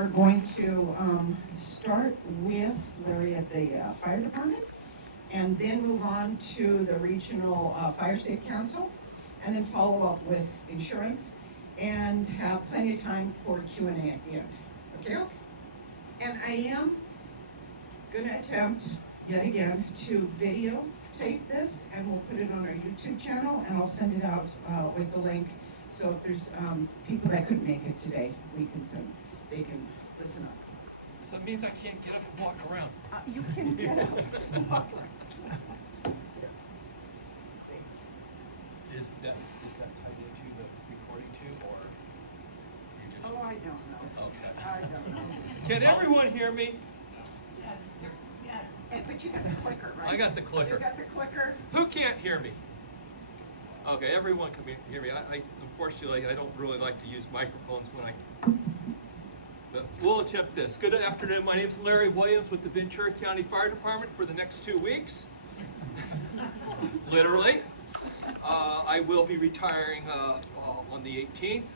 are going to start with Larry at the fire department, and then move on to the regional fire safe council, and then follow up with insurance, and have plenty of time for Q&A at the end. Okay? And I am going to attempt yet again to videotape this, and we'll put it on our YouTube channel, and I'll send it out with the link. So if there's people that couldn't make it today, they can listen up. So it means I can't get up and walk around. You can get up and walk around. Is that tied into the recording too, or you just? Oh, I don't know. Okay. I don't know. Can everyone hear me? Yes. Yes. But you got the clicker, right? I got the clicker. You got the clicker. Who can't hear me? Okay, everyone can hear me. I unfortunately I don't really like to use microphones but we'll attempt this. Good afternoon. My name is Larry Williams with the Ventura County Fire Department for the next 2 weeks. Literally. I will be retiring on the 18th.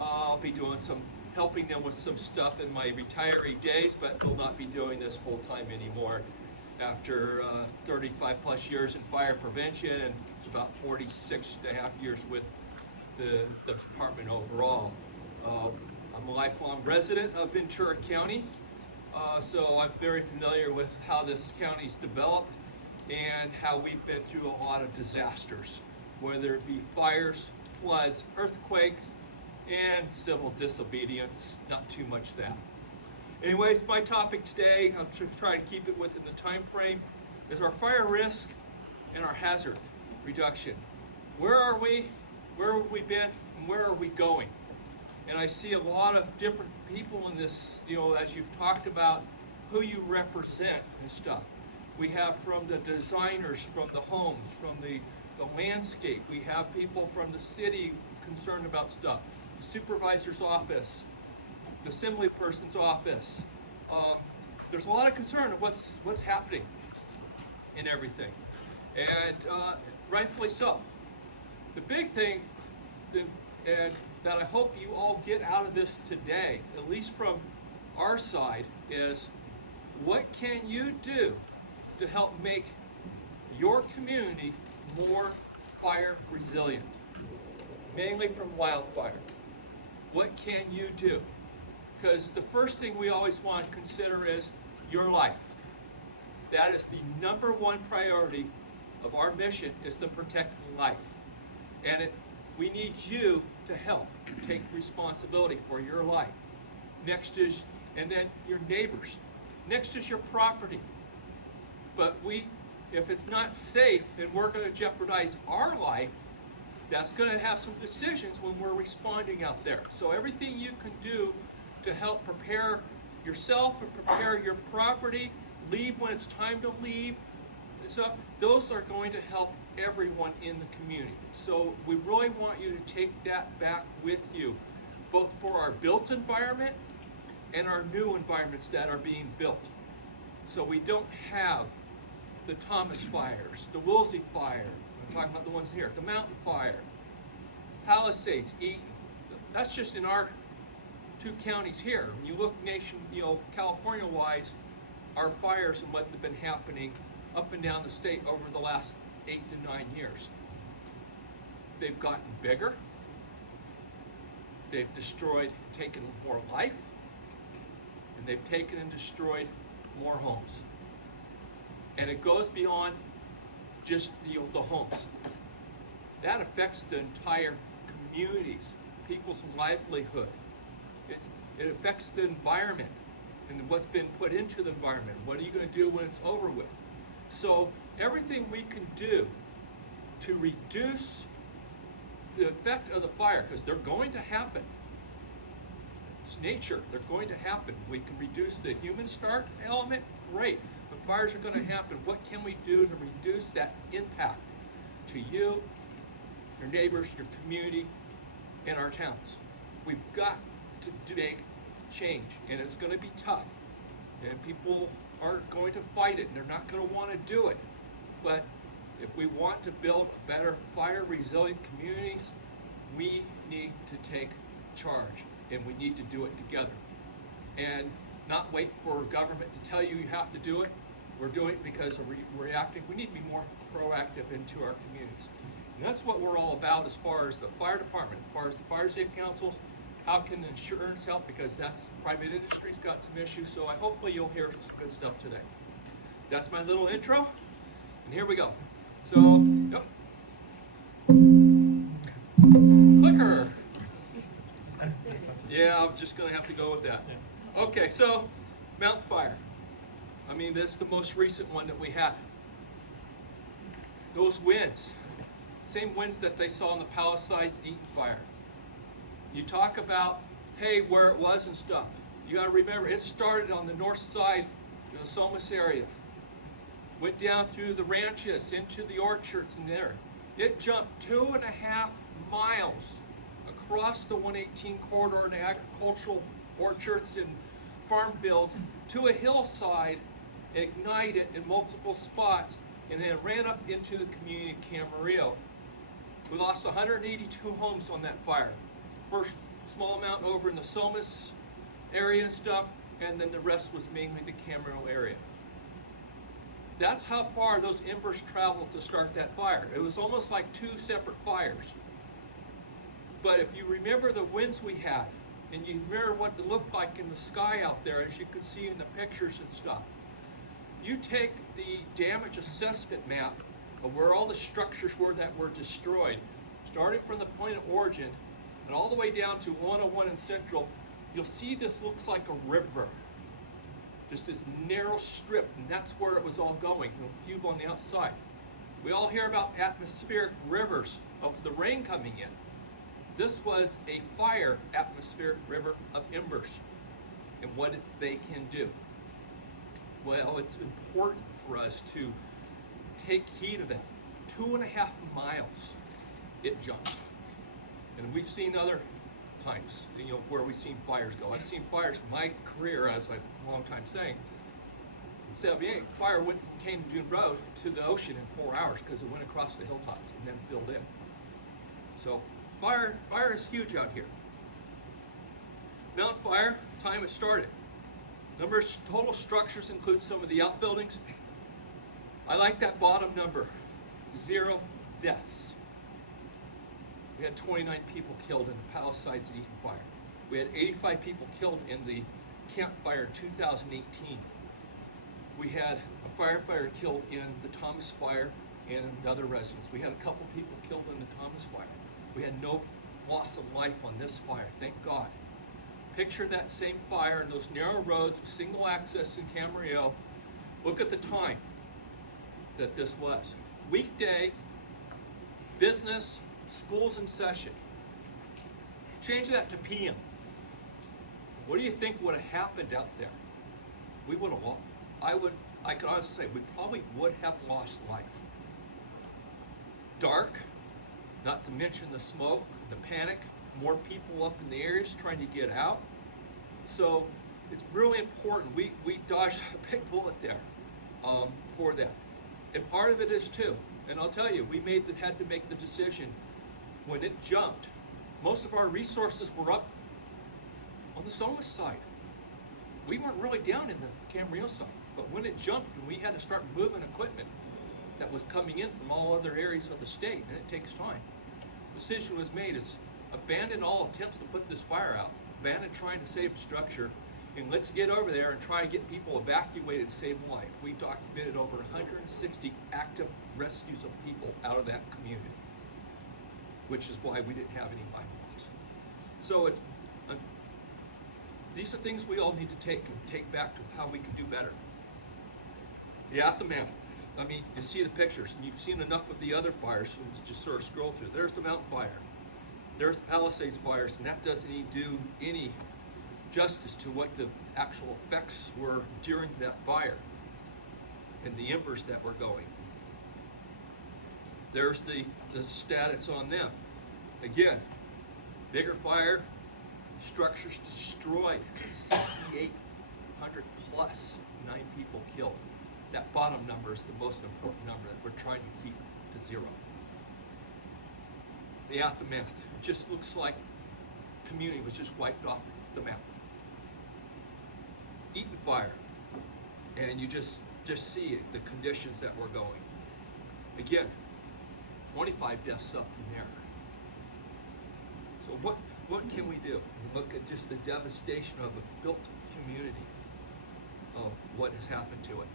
I'll be doing helping them with some stuff in my retiree days, but will not be doing this full time anymore after 35 plus years in fire prevention and about 46 and a half years with the department overall. I'm a lifelong resident of Ventura County, so I'm very familiar with how this county's developed and how we've been through a lot of disasters, whether it be fires, floods, earthquakes, and civil disobedience, not too much that. Anyways, my topic today, I'm trying to keep it within the time frame, is our fire risk and our hazard reduction. Where are we? Where have we been? And where are we going? And I see a lot of different people in this, as you've talked about who you represent and stuff. We have from the designers, from the homes, from the landscape. We have people from the city concerned about stuff. The supervisor's office, the assembly person's office. There's a lot of concern of what's happening in everything, and rightfully so. The big thing that I hope you all get out of this today, at least from our side, is what can you do to help make your community more fire resilient, mainly from wildfire. What can you do? Because the first thing we always want to consider is your life. That is the number one priority of our mission, is to protect life. And we need you to help take responsibility for your life. Next is, and then your neighbors. Next is your property. But if it's not safe and we're going to jeopardize our life, that's going to have some decisions when we're responding out there. So everything you can do to help prepare yourself and prepare your property, leave when it's time to leave, so those are going to help everyone in the community. So we really want you to take that back with you, both for our built environment and our new environments that are being built. So we don't have the Thomas fires, the Woolsey fire, I'm talking about the ones here, the Mountain fire, Palisades, Eaton. That's just in our 2 counties here. When you look California-wise, our fires and what have been happening up and down the state over the last 8 to 9 years. They've gotten bigger. They've destroyed, taken more life, and they've taken and destroyed more homes. And it goes beyond just the homes. That affects the entire communities, people's livelihood. It affects the environment and what's been put into the environment. What are you going to do when it's over with? So everything we can do to reduce the effect of the fire, because they're going to happen. It's nature, they're going to happen. We can reduce the human start element, great. But fires are going to happen. What can we do to reduce that impact to you, your neighbors, your community, and our towns? We've got to make change, and it's going to be tough. And people are going to fight it, and they're not going to want to do it. But if we want to build better fire resilient communities, we need to take charge, and we need to do it together. and not wait for government to tell you you have to do it. We're doing it because we're reacting. We need to be more proactive into our communities. And that's what we're all about as far as the fire department, as far as the fire safe councils. How can insurance help? Because that's private industry's got some issues. So hopefully you'll hear some good stuff today. That's my little intro. And here we go. So, yep. Clicker. Yeah, I'm just gonna have to go with that. Okay, so mountain fire. I mean, this is the most recent one that we had. Those winds, same winds that they saw in the Palisades Eaton fire. You talk about, hey, where it was and stuff. You gotta remember, it started on the north side in the Somas area. Went down through the ranches, into the orchards and there. It jumped 2.5 miles across the 118 corridor in agricultural orchards and farm fields to a hillside, ignited in multiple spots, and then ran up into the community of Camarillo. We lost 182 homes on that fire. First small amount over in the Somas area and stuff, and then the rest was mainly the Camarillo area. That's how far those embers traveled to start that fire. It was almost like two separate fires. But if you remember the winds we had, and you remember what it looked like in the sky out there, as you could see in the pictures and stuff, if you take the damage assessment map of where all the structures were that were destroyed, starting from the point of origin and all the way down to 101 in Central, you'll see this looks like a river. Just this narrow strip, and that's where it was all going, a cube on the outside. We all hear about atmospheric rivers of the rain coming in. This was a fire atmospheric river of embers and what they can do. Well, it's important for us to take heed of that. 2.5 miles it jumped. And we've seen other times, where we've seen fires go. I've seen fires in my career, as I've a long time saying. In 78, fire went from Cane Dune Road to the ocean in 4 hours because it went across the hilltops and then filled in. So fire is huge out here. Mountain fire, time it started. Number of total structures includes some of the outbuildings. I like that bottom number, 0 deaths. We had 29 people killed in the Palisades and Eaton fire. We had 85 people killed in the Camp Fire 2018. We had a firefighter killed in the Thomas fire and another residence. We had a couple people killed in the Thomas fire. We had no loss of life on this fire, thank God. Picture that same fire in those narrow roads with single access in Camarillo. Look at the time that this was. Weekday, business, schools in session. Change that to PM. What do you think would have happened out there? We would have lost. I could honestly say we probably would have lost life. Dark, not to mention the smoke, the panic, more people up in the areas trying to get out. So it's really important. We dodged a big bullet there for that. And part of it is too, and I'll tell you, we had to make the decision when it jumped. Most of our resources were up on the Somas side. We weren't really down in the Camarillo side, but when it jumped, we had to start moving equipment that was coming in from all other areas of the state, and it takes time. The decision was made is abandon all attempts to put this fire out, abandon trying to save the structure, and let's get over there and try to get people evacuated and save life. We documented over 160 active rescues of people out of that community, which is why we didn't have any life loss. So these are things we all need to take back to how we can do better. The aftermath. I mean, you see the pictures, and you've seen enough of the other fires, so let's just sort of scroll through. There's the mountain fire. There's the Palisades fires, and that doesn't even do any justice to what the actual effects were during that fire and the embers that were going. There's the status on them. Again, bigger fire, structures destroyed, 6,800 plus, 9 people killed. That bottom number is the most important number that we're trying to keep to 0. The aftermath, it just looks like community was just wiped off the map. Eaton Fire, and you just see it, the conditions that we're going. Again, 25 deaths up in there. So what can we do? Look at just the devastation of a built community, of what has happened to it.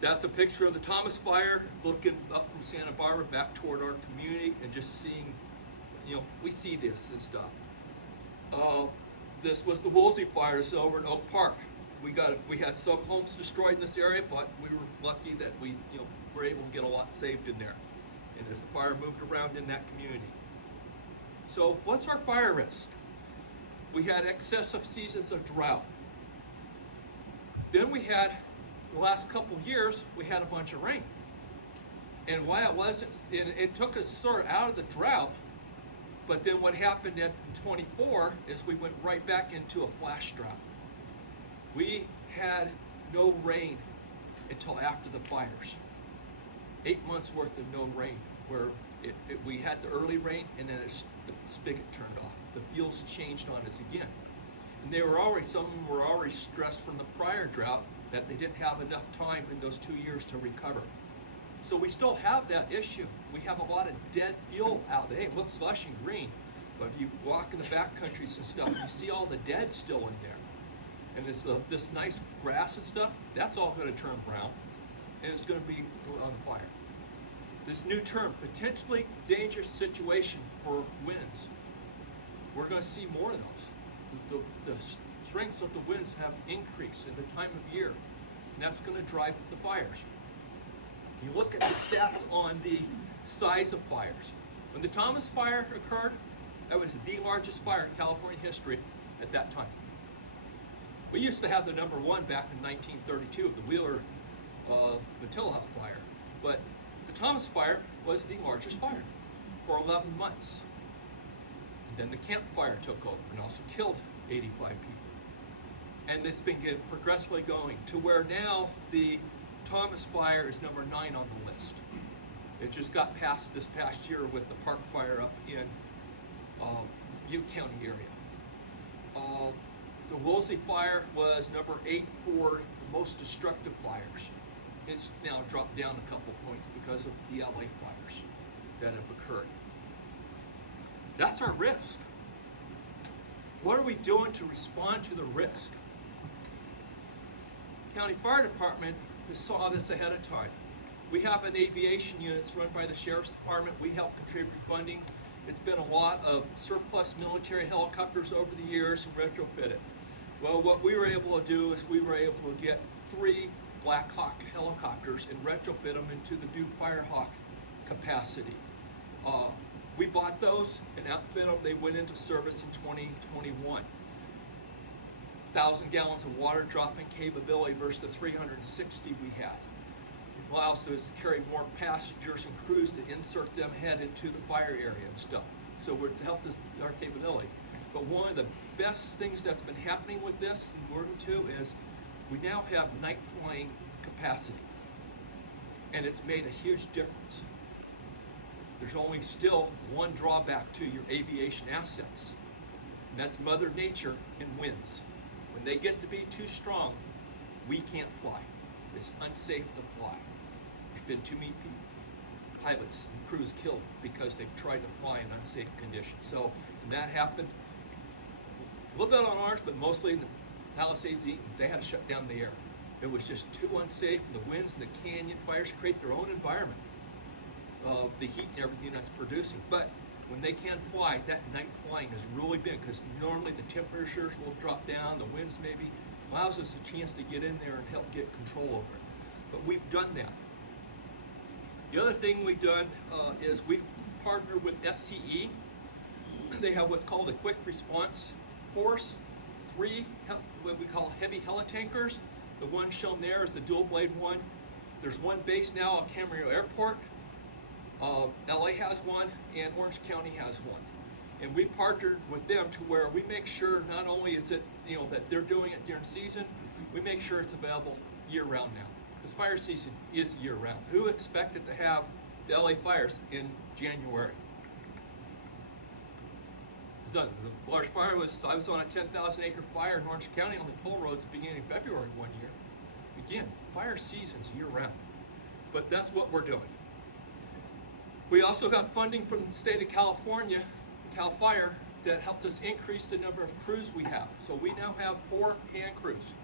That's a picture of the Thomas Fire, looking up from Santa Barbara back toward our community and just seeing, we see this and stuff. This was the Woolsey fires over in Oak Park. We had some homes destroyed in this area, but we were lucky that we were able to get a lot saved in there. And as the fire moved around in that community. So what's our fire risk? We had excessive seasons of drought. Then we had, the last couple years, we had a bunch of rain. And while it took us sort of out of the drought, but then what happened in 24 is we went right back into a flash drought. We had no rain until after the fires. 8 months worth of no rain, where we had the early rain and then the spigot turned off. The fuels changed on us again. And some of them were already stressed from the prior drought that they didn't have enough time in those 2 years to recover. So we still have that issue. We have a lot of dead fuel out there. It looks lush and green, but if you walk in the back countries and stuff, you see all the dead still in there. And this nice grass and stuff, that's all going to turn brown, and it's going to be on fire. This new term, potentially dangerous situation for winds. We're going to see more of those. The strengths of the winds have increased in the time of year, and that's going to drive the fires. You look at the stats on the size of fires. When the Thomas Fire occurred, that was the largest fire in California history at that time. We used to have the number one back in 1932, the Wheeler Matilla fire, but the Thomas Fire was the largest fire for 11 months. And then the Camp Fire took over and also killed 85 people. And it's been getting progressively going to where now the Thomas Fire is number 9 on the list. It just got passed this past year with the Park Fire up in Butte County area. The Woolsey Fire was number 8 for the most destructive fires. It's now dropped down a couple points because of the LA fires that have occurred. That's our risk. What are we doing to respond to the risk? County Fire Department saw this ahead of time. We have an aviation unit that's run by the Sheriff's Department. We help contribute funding. It's been a lot of surplus military helicopters over the years and retrofitted. Well, what we were able to do is we were able to get 3 Black Hawk helicopters and retrofit them into the new Firehawk capacity. We bought those and outfit them. They went into service in 2021. 1,000 gallons of water dropping capability versus the 360 we had. It allows us to carry more passengers and crews to insert them head into the fire area and stuff. So we're to help our capability. But one of the best things that's been happening with this in Oregon too is we now have night flying capacity. And it's made a huge difference. There's only still one drawback to your aviation assets, and that's Mother Nature and winds. When they get to be too strong, we can't fly. It's unsafe to fly. There's been too many pilots and crews killed because they've tried to fly in unsafe conditions. So when that happened, a little bit on ours, but mostly in the Palisades, Eaton, they had to shut down the air. It was just too unsafe, and the winds and the canyon fires create their own environment of the heat and everything that's producing. But when they can't fly, that night flying is really big because normally the temperatures will drop down, the winds maybe, allows us a chance to get in there and help get control over it. But we've done that. The other thing we've done is we've partnered with SCE. They have what's called a quick response force, 3 what we call heavy helitankers. The one shown there is the dual blade one. There's one based now at Camarillo Airport. LA has one, and Orange County has one. And we partnered with them to where we make sure not only is it, that they're doing it during season, we make sure it's available year-round now. Because fire season is year-round. Who expected to have the LA fires in January? The large fire I was on a 10,000 acre fire in Orange County on the toll roads beginning in February one year. Again, fire season's year round, but that's what we're doing. We also got funding from the state of California, Cal Fire, that helped us increase the number of crews we have. So we now have 4 hand crews.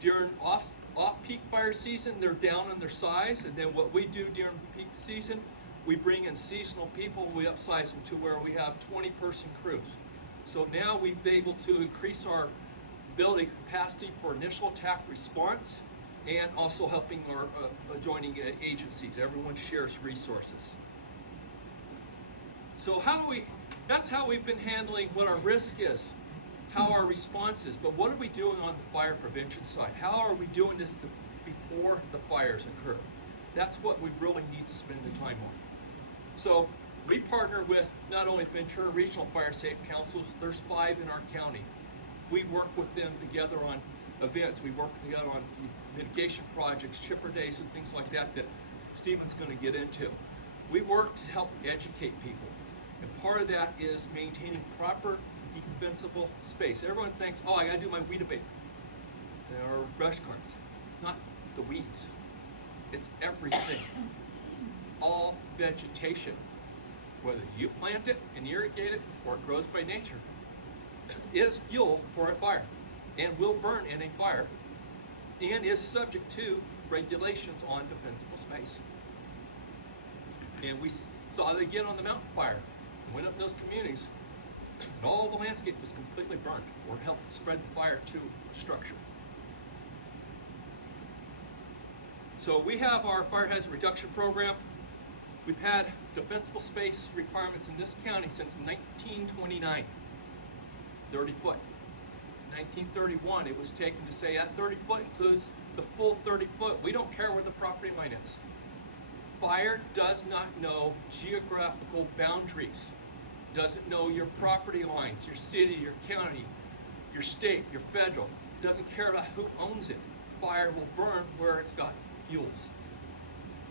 During off-peak fire season, they're down in their size, and then what we do during peak season, we bring in seasonal people and we upsize them to where we have 20-person crews. So now we've been able to increase our ability capacity for initial attack response and also helping our adjoining agencies. Everyone shares resources. So that's how we've been handling what our risk is, how our response is, but what are we doing on the fire prevention side? How are we doing this before the fires occur? That's what we really need to spend the time on. So we partner with not only Ventura Regional Fire Safe Councils, there's 5 in our county. We work with them together on events, we work together on mitigation projects, chipper days and things like that that Stephen's going to get into. We work to help educate people. And part of that is maintaining proper defensible space. Everyone thinks, oh, I gotta do my weed abatement or brush carts. Not the weeds. It's everything. All vegetation, whether you plant it and irrigate it or it grows by nature, is fuel for a fire and will burn in a fire and is subject to regulations on defensible space. And we saw it again on the mountain fire. Went up in those communities, and all the landscape was completely burned or helped spread the fire to a structure. So we have our fire hazard reduction program. We've had defensible space requirements in this county since 1929, 30 foot. 1931, it was taken to say that 30 foot includes the full 30 foot. We don't care where the property line is. Fire does not know geographical boundaries, doesn't know your property lines, your city, your county, your state, your federal. Doesn't care about who owns it. Fire will burn where it's got fuels.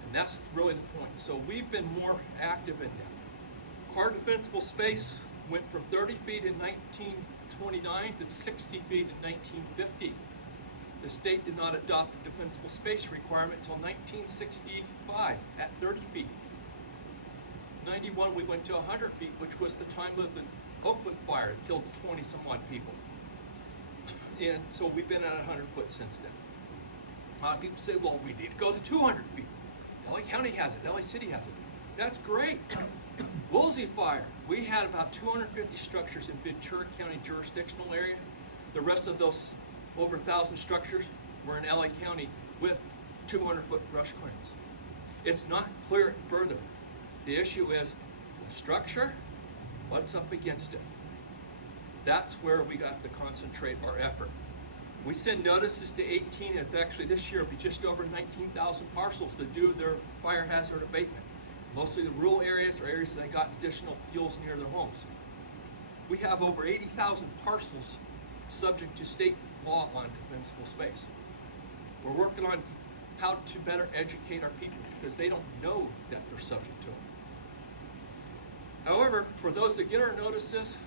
And that's really the point. So we've been more active in that. Our defensible space went from 30 feet in 1929 to 60 feet in 1950. The state did not adopt a defensible space requirement until 1965 at 30 feet. 91 we went to 100 feet, which was the time of the Oakland fire. It killed 20 some odd people. And so we've been at 100 foot since then. A lot of people say, well, we need to go to 200 feet. LA County has it, LA City has it. That's great. Woolsey fire, we had about 250 structures in Ventura County jurisdictional area. The rest of those over 1,000 structures were in LA County with 200 foot brush clearance. It's not clear it further. The issue is the structure, what's up against it. That's where we have to concentrate our effort. We send notices to 18, it's actually this year, it'll be just over 19,000 parcels to do their fire hazard abatement. Mostly the rural areas or areas that got additional fuels near their homes. We have over 80,000 parcels subject to state law on defensible space. We're working on how to better educate our people because they don't know that they're subject to it. However, for those that get our notices,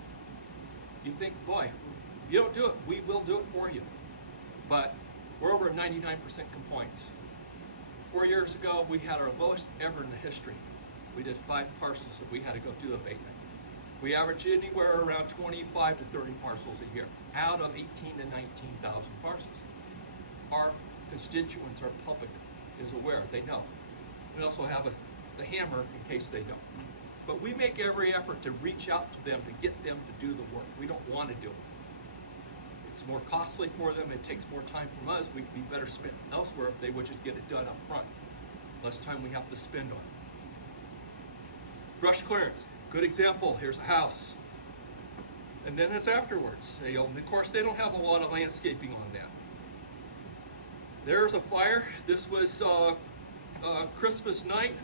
you think, boy, if you don't do it, we will do it for you. But we're over 99% compliance. 4 years ago, we had our lowest ever in the history. We did 5 parcels that we had to go do abatement. We average anywhere around 25 to 30 parcels a year, out of 18 to 19,000 parcels. Our constituents, our public, is aware, they know. We also have the hammer in case they don't. But we make every effort to reach out to them to get them to do the work. We don't want to do it. It's more costly for them, it takes more time from us. We could be better spent elsewhere if they would just get it done up front. Less time we have to spend on it. Brush clearance, good example, here's a house. And then it's afterwards. Of course, they don't have a lot of landscaping on that. There's a fire. This was Christmas night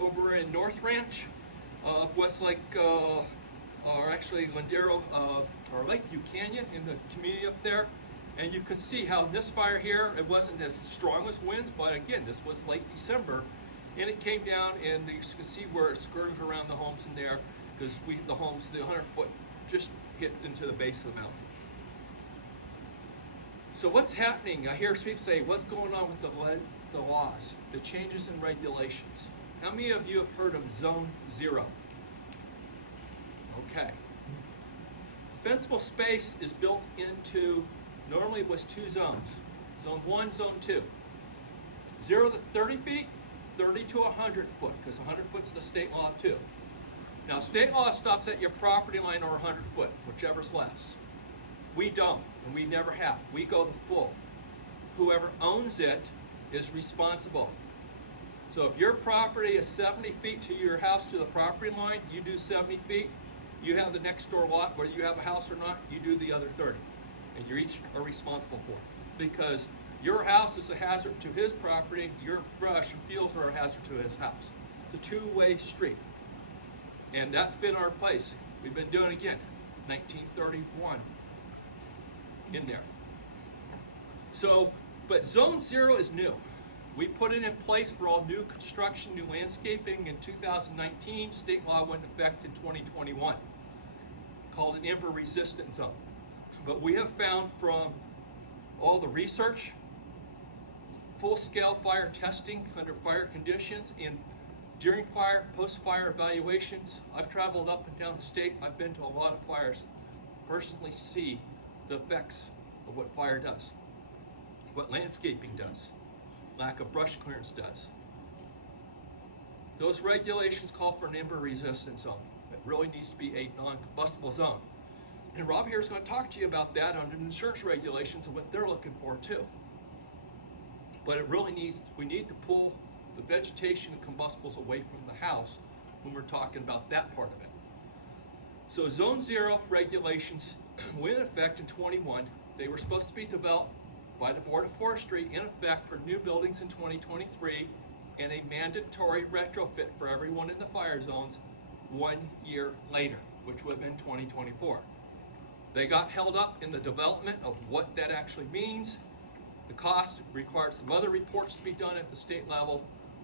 over in North Ranch, Westlake, or actually Lindero, or Lakeview Canyon in the community up there. And you can see how this fire here, it wasn't as strong as winds, but again, this was late December. And it came down, and you can see where it skirted around the homes in there, because the homes, the 100 foot, just hit into the base of the mountain. So what's happening? I hear people say, what's going on with the laws, the changes in regulations? How many of you have heard of Zone 0? Okay. Defensible space is built into, normally it was 2 zones. Zone 1, Zone 2. 0 to 30 feet, 30 to 100 foot, because 100 foot's the state law too. Now state law stops at your property line or 100 foot, whichever's less. We don't, and we never have. We go the full. Whoever owns it is responsible. So if your property is 70 feet to your house to the property line, you do 70 feet. You have the next door lot, whether you have a house or not, you do the other 30. And you each are responsible for it. Because your house is a hazard to his property, your brush and fields are a hazard to his house. It's a two-way street. And that's been our place. We've been doing it again, 1931 in there. So, but Zone 0 is new. We put it in place for all new construction, new landscaping in 2019. State law went into effect in 2021, called an ember-resistant zone. But we have found from all the research, full-scale fire testing under fire conditions, and during fire, post-fire evaluations, I've traveled up and down the state. I've been to a lot of fires, personally see the effects of what fire does, what landscaping does, lack of brush clearance does. Those regulations call for an ember-resistant zone. It really needs to be a non-combustible zone. And Rob here is going to talk to you about that under insurance regulations and what they're looking for too. But it really needs, we need to pull the vegetation and combustibles away from the house when we're talking about that part of it. So Zone 0 regulations went in effect in 21. They were supposed to be developed by the Board of Forestry in effect for new buildings in 2023 and a mandatory retrofit for everyone in the fire zones 1 year later, which would have been 2024. They got held up in the development of what that actually means. The cost required some other reports to be done at the state level.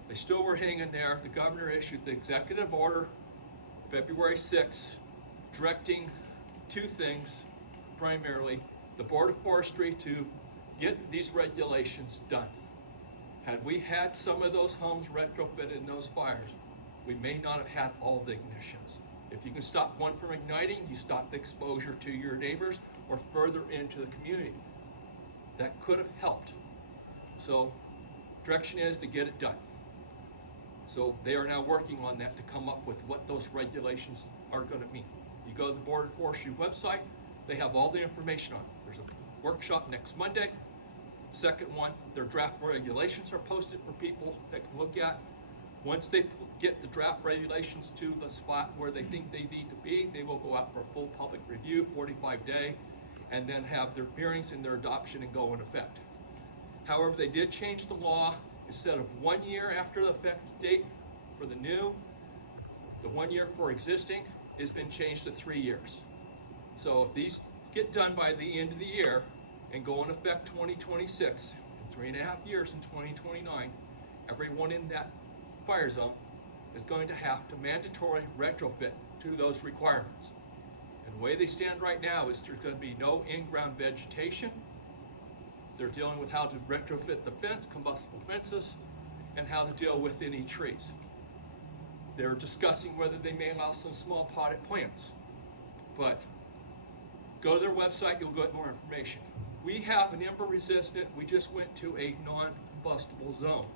They still were hanging there. The governor issued the executive order February 6th, directing 2 things, primarily the Board of Forestry to get these regulations done. Had we had some of those homes retrofitted in those fires, we may not have had all the ignitions. If you can stop one from igniting, you stop the exposure to your neighbors or further into the community. That could have helped. So direction is to get it done. So they are now working on that to come up with what those regulations are going to mean. You go to the Board of Forestry website, they have all the information on it. There's a workshop next Monday. Second one, their draft regulations are posted for people that can look at. Once they get the draft regulations to the spot where they think they need to be, they will go out for a full public review, 45-day, and then have their hearings and their adoption and go in effect. However, they did change the law. Instead of 1 year after the effective date for the new, the 1 year for existing has been changed to 3 years. So if these get done by the end of the year and go in effect 2026, in 3.5 years in 2029, everyone in that fire zone is going to have to mandatory retrofit to those requirements. And the way they stand right now is there's going to be no in-ground vegetation. They're dealing with how to retrofit the fence, combustible fences, and how to deal with any trees. They're discussing whether they may allow some small potted plants. But go to their website, you'll get more information. We have an ember resistant, we just went to a non-combustible zone.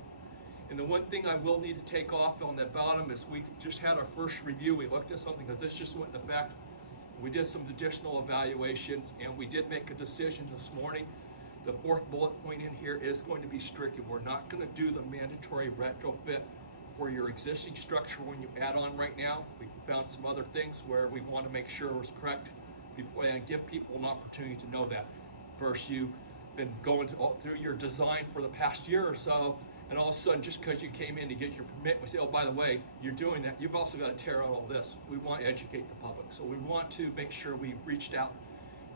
And the one thing I will need to take off on the bottom is we just had our first review. We looked at something because this just went into effect. We did some additional evaluations and we did make a decision this morning. The 4th bullet point in here is going to be stricken. We're not going to do the mandatory retrofit for your existing structure when you add on right now. We found some other things where we want to make sure it was correct before and give people an opportunity to know that. First, you've been going through your design for the past year or so, and all of a sudden, just because you came in to get your permit, we say, oh, by the way, you're doing that. You've also got to tear out all this. We want to educate the public. So we want to make sure we reached out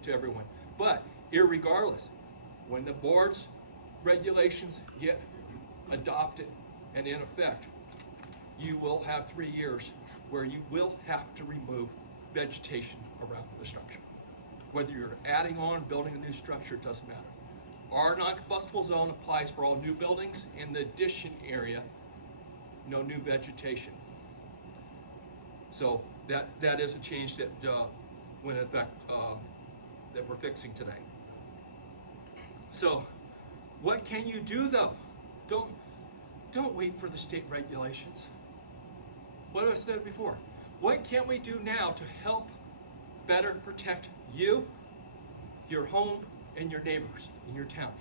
to everyone. But irregardless, when the board's regulations get adopted and in effect, you will have 3 years where you will have to remove vegetation around the structure. Whether you're adding on, building a new structure, it doesn't matter. Our non-combustible zone applies for all new buildings. In the addition area, no new vegetation. So that is a change that went in effect that we're fixing today. So what can you do though? Don't wait for the state regulations. What have I said before? What can we do now to help better protect you, your home, and your neighbors in your town?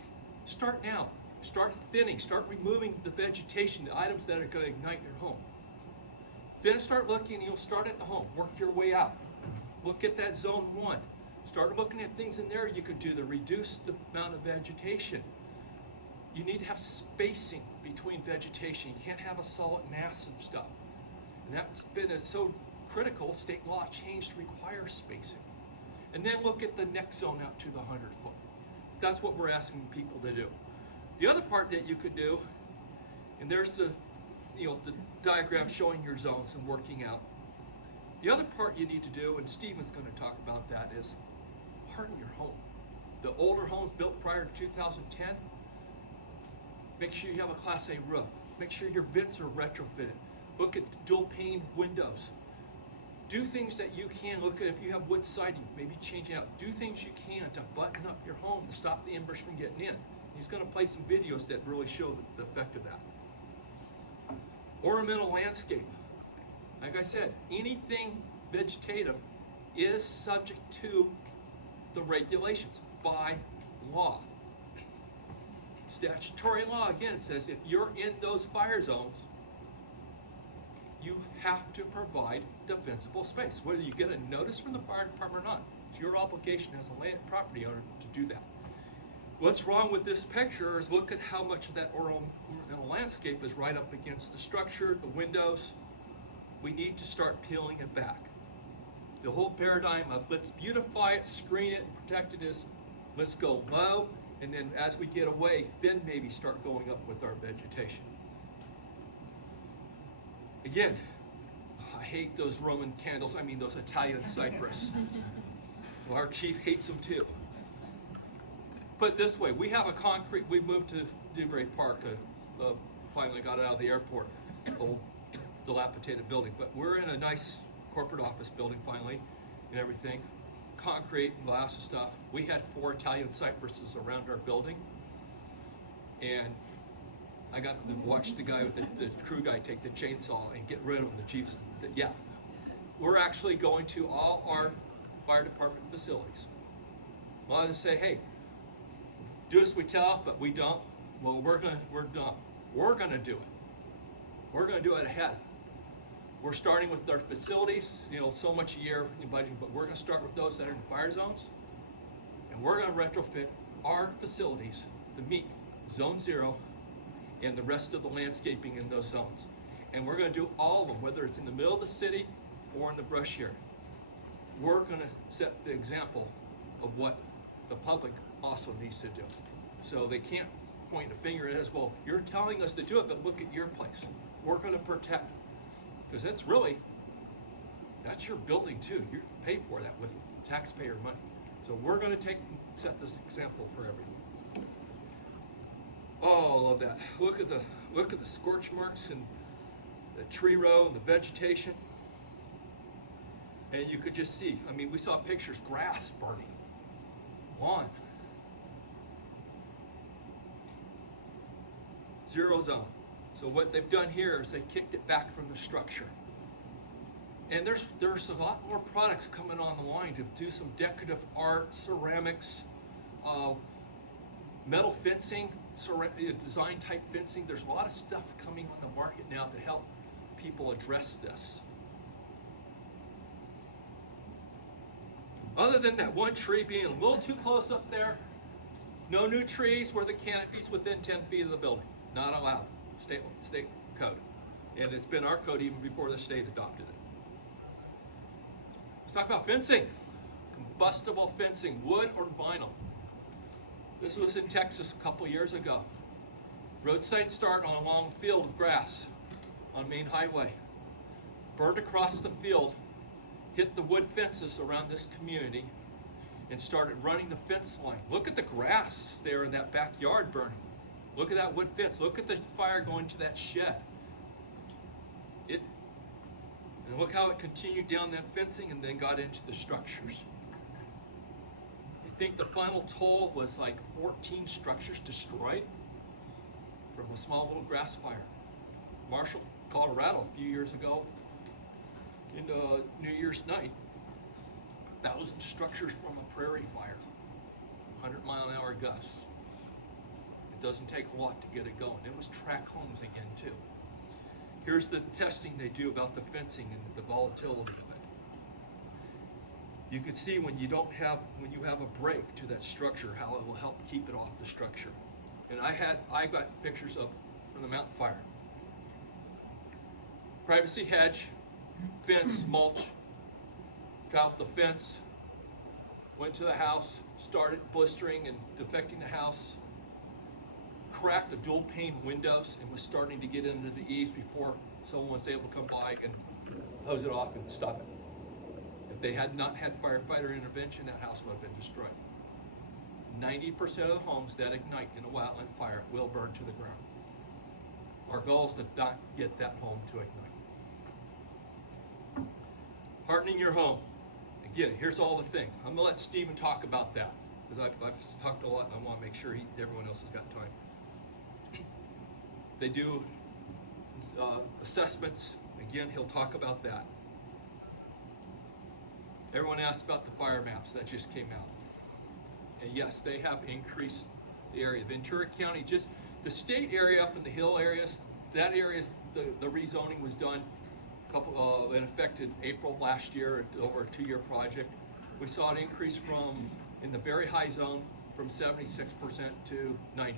Start now. Start thinning. Start removing the vegetation, the items that are going to ignite your home. Then start looking. You'll start at the home. Work your way out. Look at that zone 1. Start looking at things in there you could do to reduce the amount of vegetation. You need to have spacing between vegetation. You can't have a solid mass of stuff. And that's been so critical. State law changed to require spacing. And then look at the next zone out to the 100 foot. That's what we're asking people to do. The other part that you could do, and there's the diagram showing your zones and working out. The other part you need to do, and Stephen's going to talk about that, is harden your home. The older homes built prior to 2010, make sure you have a Class A roof. Make sure your vents are retrofitted. Look at dual pane windows. Do things that you can. Look at if you have wood siding, maybe change it out. Do things you can to button up your home to stop the embers from getting in. He's going to play some videos that really show the effect of that. Ornamental landscape. Like I said, anything vegetative is subject to the regulations by law. Statutory law, again, says if you're in those fire zones, you have to provide defensible space. Whether you get a notice from the fire department or not, it's your obligation as a property owner to do that. What's wrong with this picture is look at how much of that ornamental landscape is right up against the structure, the windows. We need to start peeling it back. The whole paradigm of let's beautify it, screen it, and protect it is let's go low, and then as we get away, then maybe start going up with our vegetation. Again, I hate those Roman candles, those Italian cypress. Well, our chief hates them too. Put it this way, we have a concrete, we moved to Newbury Park, finally got it out of the airport, old dilapidated building, but we're in a nice corporate office building finally and everything, concrete and glass and stuff. We had 4 Italian cypresses around our building, and I got to watch the guy with the crew guy take the chainsaw and get rid of them. The chief said, yeah, we're actually going to all our fire department facilities. A lot of them say, hey, do as we tell, but we don't. Well, we're done. We're gonna do it. We're gonna do it ahead. We're starting with our facilities, so much a year in budgeting, but we're gonna start with those that are in fire zones, and we're gonna retrofit our facilities to meet Zone 0 and the rest of the landscaping in those zones. And we're going to do all of them, whether it's in the middle of the city or in the brush area. We're going to set the example of what the public also needs to do. So they can't point a finger at us, well, you're telling us to do it, but look at your place. We're going to protect, because that's your building too. You pay for that with taxpayer money. So we're going to set this example for everyone. Oh, I love that. Look at the scorch marks and the tree row and the vegetation. And you could just see, we saw pictures, grass burning, lawn. 0 zone. So what they've done here is they kicked it back from the structure. And there's a lot more products coming on the line to do some decorative art, ceramics, metal fencing, design type fencing. There's a lot of stuff coming on the market now to help people address this. Other than that one tree being a little too close up there, no new trees where the canopy's within 10 feet of the building. Not allowed. State code. And it's been our code even before the state adopted it. Let's talk about fencing. Combustible fencing, wood or vinyl. This was in Texas a couple years ago. Roadside start on a long field of grass on main highway. Burned across the field, hit the wood fences around this community, and started running the fence line. Look at the grass there in that backyard burning. Look at that wood fence. Look at the fire going to that shed. And look how it continued down that fencing and then got into the structures. I think the final toll was like 14 structures destroyed from a small little grass fire. Marshall, Colorado, a few years ago, in New Year's night, 1,000 structures from a prairie fire, 100-mile-an-hour gusts. It doesn't take a lot to get it going. It was track homes again too. Here's the testing they do about the fencing and the volatility of it. You can see when you have a break to that structure, how it will help keep it off the structure. And I got pictures from the mountain fire. Privacy hedge, fence, mulch, traveled the fence, went to the house, started blistering and defecting the house, cracked the dual pane windows and was starting to get into the eaves before someone was able to come by and hose it off and stop it. If they had not had firefighter intervention, that house would have been destroyed. 90% of the homes that ignite in a wildland fire will burn to the ground. Our goal is to not get that home to ignite. Hardening your home. Again, here's all the thing. I'm gonna let Stephen talk about that because I've talked a lot and I want to make sure everyone else has got time. They do assessments. Again, he'll talk about that. Everyone asked about the fire maps that just came out. And yes, they have increased the area. Ventura County, just the state area up in the hill areas, that area, the rezoning was done it affected April last year, over a 2-year project. We saw an increase in the very high zone, from 76% to 96%.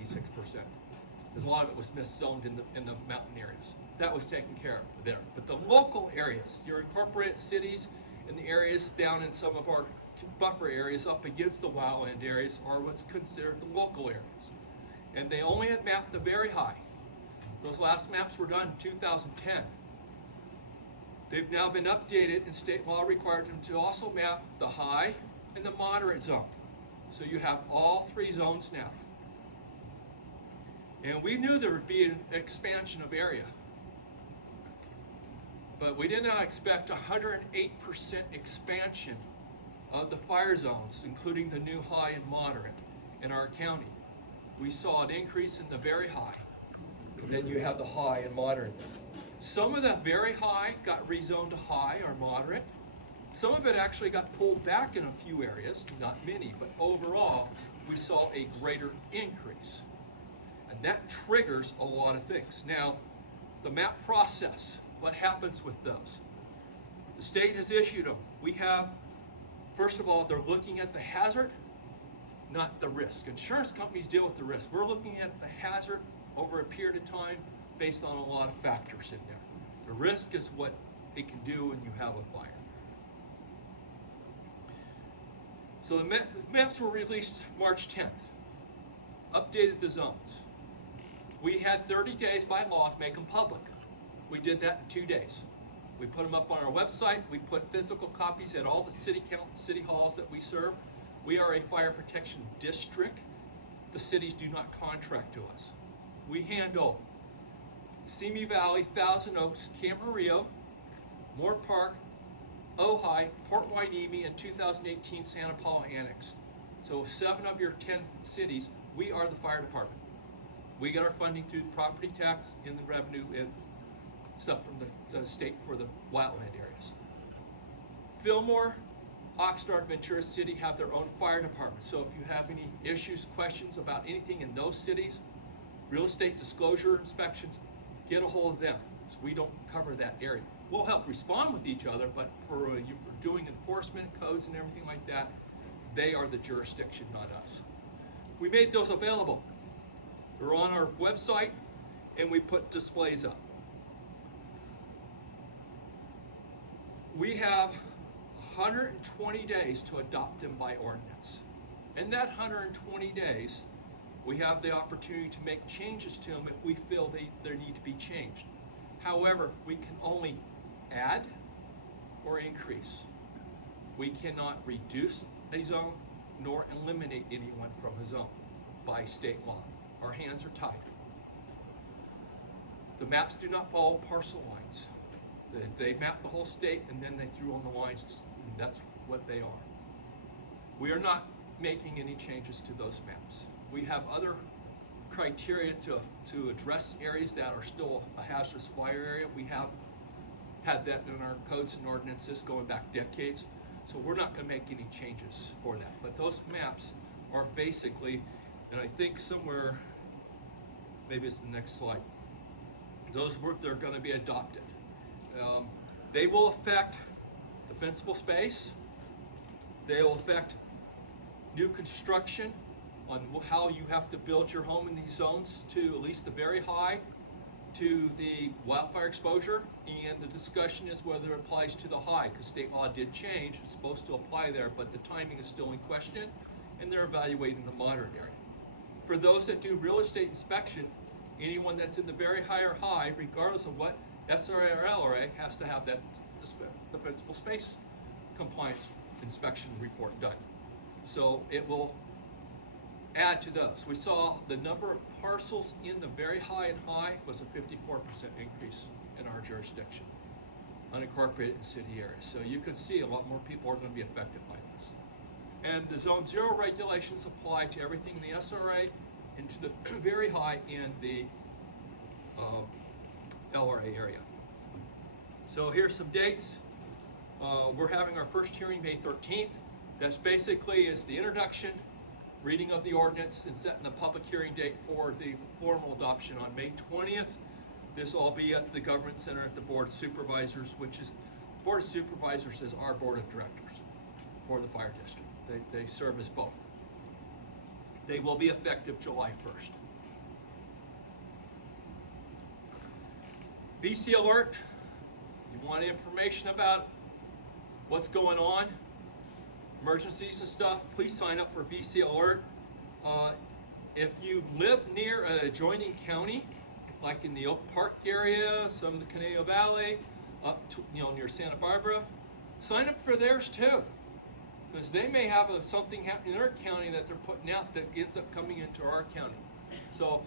Because a lot of it was miszoned in the mountain areas. That was taken care of there. But the local areas, your incorporated cities and the areas down in some of our buffer areas up against the wildland areas are what's considered the local areas. And they only had mapped the very high. Those last maps were done in 2010. They've now been updated and state law required them to also map the high and the moderate zone. So you have all 3 zones now. And we knew there would be an expansion of area. But we did not expect 108% expansion of the fire zones, including the new high and moderate in our county. We saw an increase in the very high, and then you have the high and moderate. Some of that very high got rezoned to high or moderate. Some of it actually got pulled back in a few areas, not many, but overall, we saw a greater increase. And that triggers a lot of things. Now, the map process, what happens with those? The state has issued them. We have, first of all, they're looking at the hazard, not the risk. Insurance companies deal with the risk. We're looking at the hazard over a period of time based on a lot of factors in there. The risk is what it can do when you have a fire. So the maps were released March 10th, updated the zones. We had 30 days by law to make them public. We did that in 2 days. We put them up on our website. We put physical copies at all the city halls that we serve. We are a fire protection district. The cities do not contract to us. We handle Simi Valley, Thousand Oaks, Camarillo, Moore Park, Ojai, Port Hueneme, and 2018 Santa Paula Annex. So 7 of your 10 cities, we are the fire department. We get our funding through property tax and the revenue and stuff from the state for the wildland areas. Fillmore, Oxnard, Ventura City have their own fire department. So if you have any issues, questions about anything in those cities, real estate disclosure inspections, get a hold of them. So we don't cover that area. We'll help respond with each other, but for doing enforcement codes and everything like that, they are the jurisdiction, not us. We made those available. They're on our website, and we put displays up. We have 120 days to adopt them by ordinance. In that 120 days, we have the opportunity to make changes to them if we feel they need to be changed. However, we can only add or increase. We cannot reduce a zone nor eliminate anyone from a zone by state law. Our hands are tied. The maps do not follow parcel lines. They map the whole state and then they threw on the lines, and that's what they are. We are not making any changes to those maps. We have other criteria to address areas that are still a hazardous fire area. We have had that in our codes and ordinances going back decades, so we're not going to make any changes for that. But those maps are basically, and I think somewhere, maybe it's the next slide, they're going to be adopted. They will affect defensible space. They will affect new construction on how you have to build your home in these zones to at least the very high to the wildfire exposure, and the discussion is whether it applies to the high, because state law did change. It's supposed to apply there, but the timing is still in question, and they're evaluating the moderate area. For those that do real estate inspection, anyone that's in the very high or high, regardless of what SRA or LRA, has to have that defensible space compliance inspection report done. So it will add to those. We saw the number of parcels in the very high and high was a 54% increase in our jurisdiction, unincorporated in city areas. So you can see a lot more people are going to be affected by this. And the Zone 0 regulations apply to everything in the SRA and to the very high in the LRA area. So here's some dates. We're having our first hearing May 13th. That's basically is the introduction, reading of the ordinance, and setting the public hearing date for the formal adoption on May 20th. This will all be at the Government Center at the Board of Supervisors, which is, Board of Supervisors is our Board of Directors for the fire district. They serve as both. They will be effective July 1st. VC alert, you want information about what's going on, emergencies and stuff, please sign up for VC alert. If you live near an adjoining county, like in the Oak Park area, some of the Conejo Valley, up to, near Santa Barbara, sign up for theirs too, because they may have something happening in their county that they're putting out that ends up coming into our county. So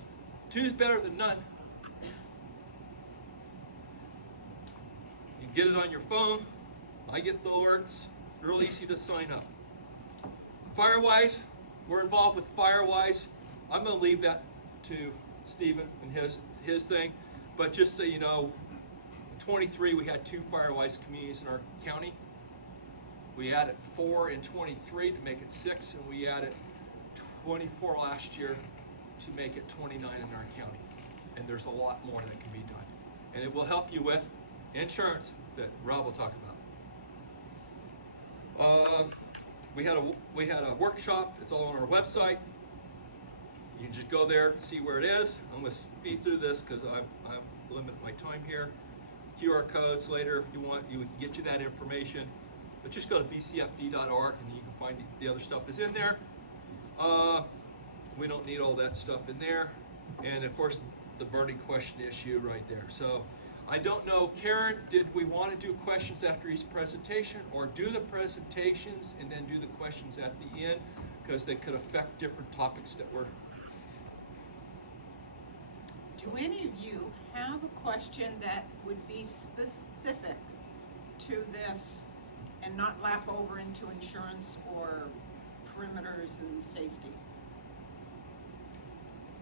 two's better than none. You get it on your phone. I get the alerts. It's real easy to sign up. Firewise, we're involved with Firewise. I'm going to leave that to Stephen and his thing, but just so you know, in 23 we had 2 Firewise communities in our county. We added 4 in 23 to make it 6, and we added 24 last year to make it 29 in our county. And there's a lot more that can be done, and it will help you with insurance that Rob will talk about. We had a workshop. It's all on our website. You can just go there to see where it is. I'm going to speed through this because I'm limited my time here. QR codes later if you want. We can get you that information. But just go to vcfd.org and you can find the other stuff is in there. We don't need all that stuff in there. And of course, the burning question issue right there. So I don't know, Karen, did we want to do questions after each presentation, or do the presentations and then do the questions at the end, because they could affect different topics that were... Do any of you have a question that would be specific to this and not lap over into insurance or perimeters and safety?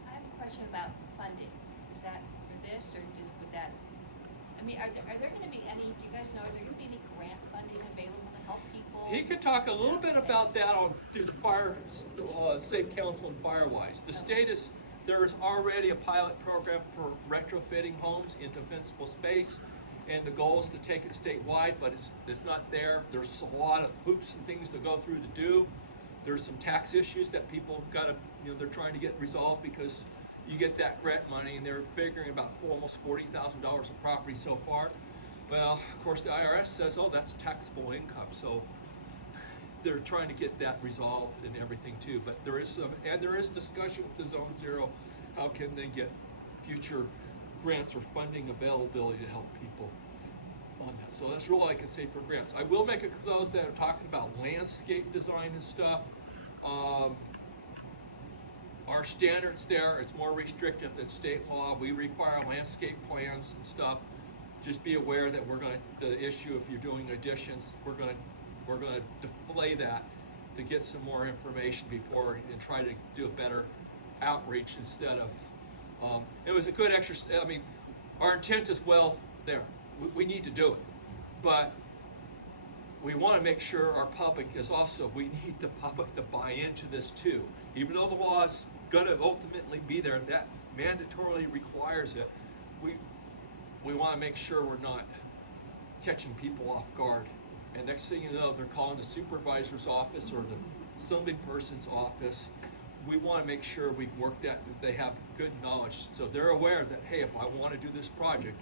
I have a question about funding. Is that for this, or would that, I mean, are there going to be any, do you guys know, are there going to be any grant funding available to help people? He could talk a little bit about that through the Fire Safe Council and Firewise. The state is, there is already a pilot program for retrofitting homes in defensible space, and the goal is to take it statewide, but it's not there. There's a lot of hoops and things to go through to do. There's some tax issues that people got to, they're trying to get resolved, because you get that grant money and they're figuring about almost $40,000 a property so far. Well, of course the IRS says, oh, that's taxable income. So they're trying to get that resolved and everything too. But there is discussion with the Zone 0. How can they get future grants or funding availability to help people on that? So that's all I can say for grants. I will make it for those that are talking about landscape design and stuff. Our standards there, it's more restrictive than state law. We require landscape plans and stuff. Just be aware that the issue if you're doing additions, we're gonna display that to get some more information before and try to do a better outreach instead of, it was a good exercise. I mean, our intent is well there. We need to do it, but we want to make sure our public is also, we need the public to buy into this too. Even though the law is going to ultimately be there, that mandatorily requires it, we want to make sure we're not catching people off guard. And next thing you know, they're calling the supervisor's office or the assembly person's office. We want to make sure we work that they have good knowledge, so they're aware that, hey, if I want to do this project,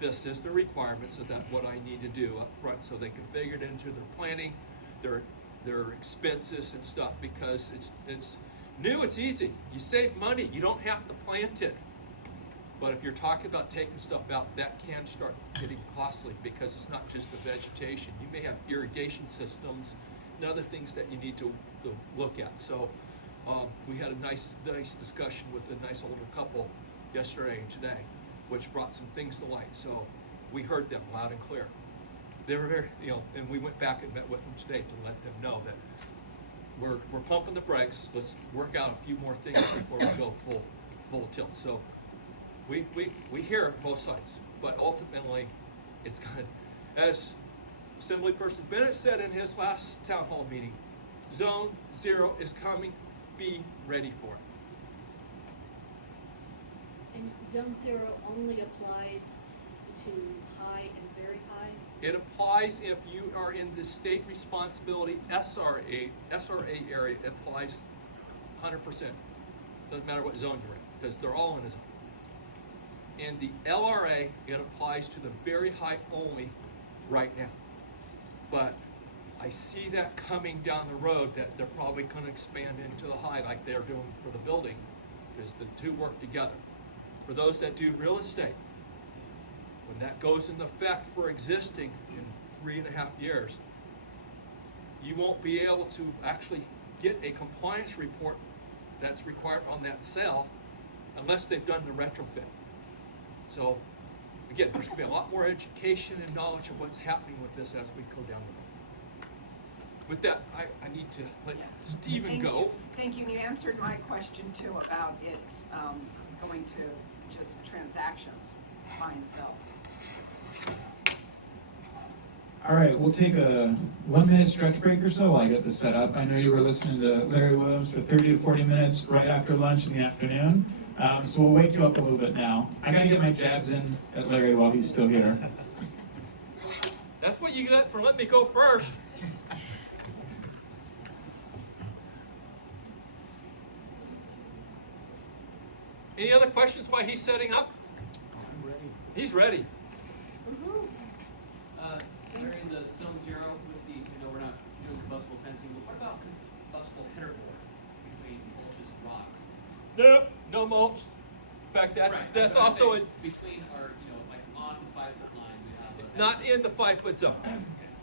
this is the requirement, so that's what I need to do up front, so they can figure it into their planning, their expenses and stuff, because it's new, it's easy. You save money, you don't have to plant it. But if you're talking about taking stuff out, that can start getting costly because it's not just the vegetation. You may have irrigation systems and other things that you need to look at. So we had a nice discussion with a nice older couple yesterday and today, which brought some things to light. So we heard them loud and clear. They were very, and we went back and met with them today to let them know that we're pumping the brakes. Let's work out a few more things before we go full tilt. So we hear both sides, but ultimately it's good. As Assemblyperson Bennett said in his last town hall meeting, Zone 0 is coming. Be ready for it. And Zone 0 only applies to high and very high? It applies if you are in the state responsibility SRA area. It applies 100%. Doesn't matter what zone you're in, because they're all in a zone. In the LRA, it applies to the very high only right now. But I see that coming down the road, that they're probably going to expand into the high like they're doing for the building, because the two work together. For those that do real estate, when that goes into effect for existing in 3.5 years, you won't be able to actually get a compliance report that's required on that sale unless they've done the retrofit. So again, there's going to be a lot more education and knowledge of what's happening with this as we go down the road. With that, I need to let Stephen go. Thank you. You answered my question too about it going to just transactions, buy and sell. All right, we'll take a 1-minute stretch break or so while I get this set up. I know you were listening to Larry Williams for 30 to 40 minutes right after lunch in the afternoon. So we'll wake you up a little bit now. I gotta get my jabs in at Larry while he's still here. That's what you got for letting me go first. Any other questions while he's setting up? I'm ready. He's ready. Larry, in the zone 0 with the, we're not doing combustible fencing, but what about combustible header board between mulches and rock? Nope, no mulch. In fact, that's also between our, like on the 5-foot line, we have not in the 5-foot zone.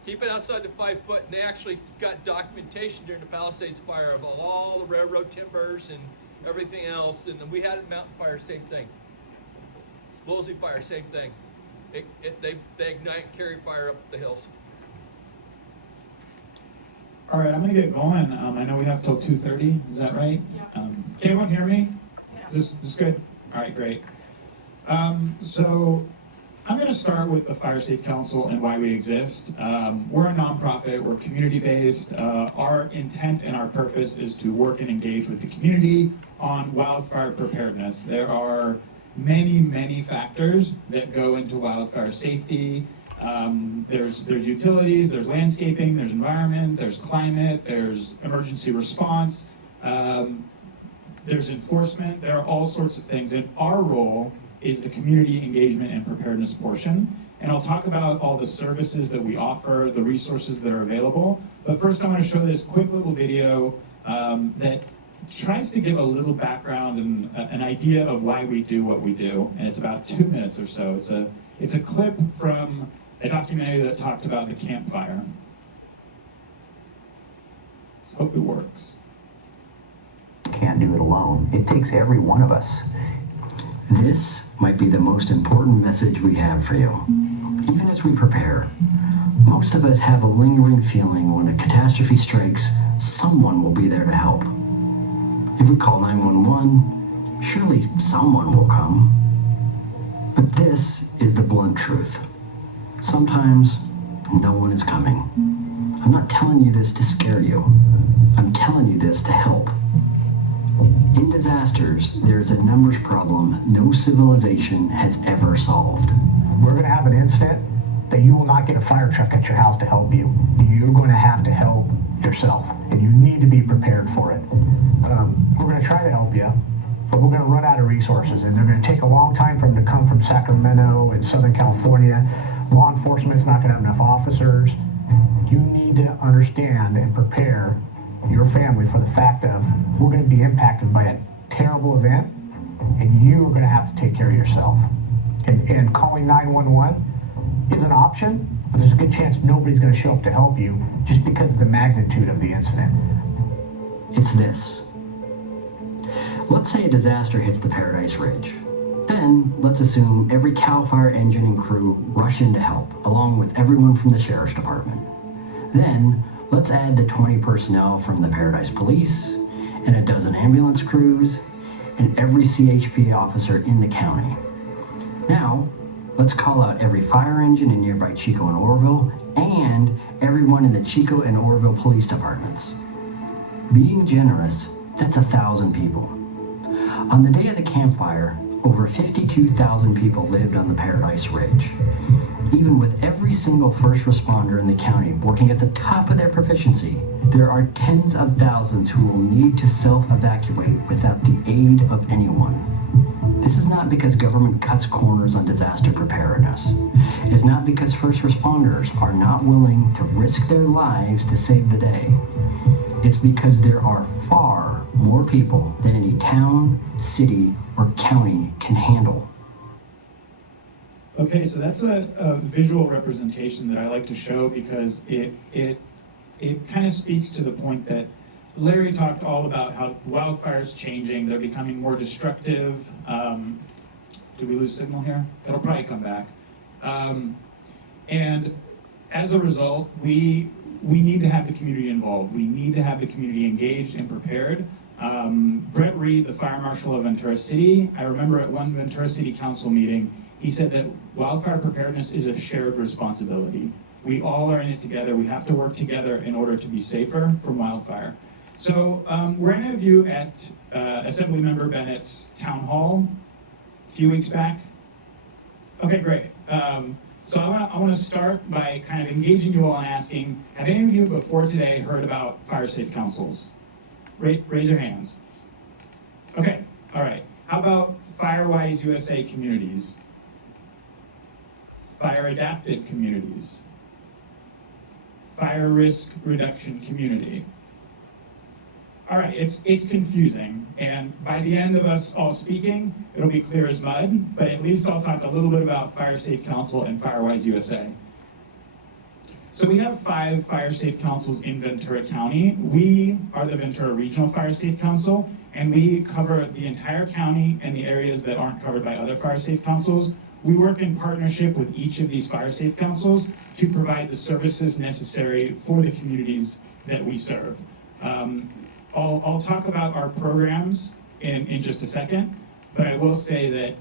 Keep it outside the 5 foot, and they actually got documentation during the Palisades fire of all the railroad timbers and everything else, and then we had it Mountain Fire, same thing. Woolsey Fire, same thing. They ignite and carry fire up the hills. All right, I'm gonna get going. I know we have till 2:30. Is that right? Yeah. Can everyone hear me? Yeah. Is this good? All right, great. So I'm gonna start with the Fire Safe Council and why we exist. We're a nonprofit. We're community-based. Our intent and our purpose is to work and engage with the community on wildfire preparedness. There are many factors that go into wildfire safety. There's utilities, there's landscaping, there's environment, there's climate, there's emergency response, there's enforcement. There are all sorts of things, and our role is the community engagement and preparedness portion. And I'll talk about all the services that we offer, the resources that are available. But first I want to show this quick little video that tries to give a little background and an idea of why we do what we do, and it's about 2 minutes or so. It's a clip from a documentary that talked about the campfire. Let's hope it works. can't do it alone. It takes every one of us. This might be the most important message we have for you. Even as we prepare, most of us have a lingering feeling when a catastrophe strikes, someone will be there to help. If we call 911, surely someone will come. But this is the blunt truth. Sometimes no one is coming. I'm not telling you this to scare you. I'm telling you this to help. In disasters, there is a numbers problem no civilization has ever solved. We're going to have an incident that you will not get a fire truck at your house to help you. You're going to have to help yourself, and you need to be prepared for it. We're going to try to help you, but we're going to run out of resources, and they're going to take a long time for them to come from Sacramento and Southern California. Law enforcement's not going to have enough officers. You need to understand and prepare your family for the fact of we're going to be impacted by a terrible event, and you are going to have to take care of yourself. And calling 911 is an option, but there's a good chance nobody's going to show up to help you just because of the magnitude of the incident. It's this. Let's say a disaster hits the Paradise Ridge. Then, let's assume every CAL FIRE engine and crew rush in to help, along with everyone from the Sheriff's Department. Then, let's add the 20 personnel from the Paradise Police, and a dozen ambulance crews, and every CHP officer in the county. Now, let's call out every fire engine in nearby Chico and Oroville, and everyone in the Chico and Oroville police departments. Being generous, that's 1,000 people. On the day of the campfire, over 52,000 people lived on the Paradise Ridge. Even with every single first responder in the county working at the top of their proficiency, there are tens of thousands who will need to self-evacuate without the aid of anyone. This is not because government cuts corners on disaster preparedness. It is not because first responders are not willing to risk their lives to save the day. It's because there are far more people than any town, city, or county can handle. Okay, so that's a visual representation that I like to show because it kind of speaks to the point that Larry talked all about how wildfires changing, they're becoming more destructive. Did we lose signal here? It'll probably come back. And as a result, we need to have the community involved. We need to have the community engaged and prepared. Brett Reed, the fire marshal of Ventura City, I remember at one Ventura City Council meeting, he said that wildfire preparedness is a shared responsibility. We all are in it together. We have to work together in order to be safer from wildfire. So were any of you at Assemblymember Bennett's town hall a few weeks back? Okay, great. So I want to start by kind of engaging you all and asking, have any of you before today heard about fire safe councils? Raise your hands. Okay, all right. How about FireWise USA communities? Fire adapted communities? Fire risk reduction community? All right, it's confusing, and by the end of us all speaking, it'll be clear as mud, but at least I'll talk a little bit about Fire Safe Council and FireWise USA. So we have 5 Fire Safe Councils in Ventura County. We are the Ventura Regional Fire Safe Council, and we cover the entire county and the areas that aren't covered by other Fire Safe Councils. We work in partnership with each of these Fire Safe Councils to provide the services necessary for the communities that we serve. I'll talk about our programs in just a second, but I will say that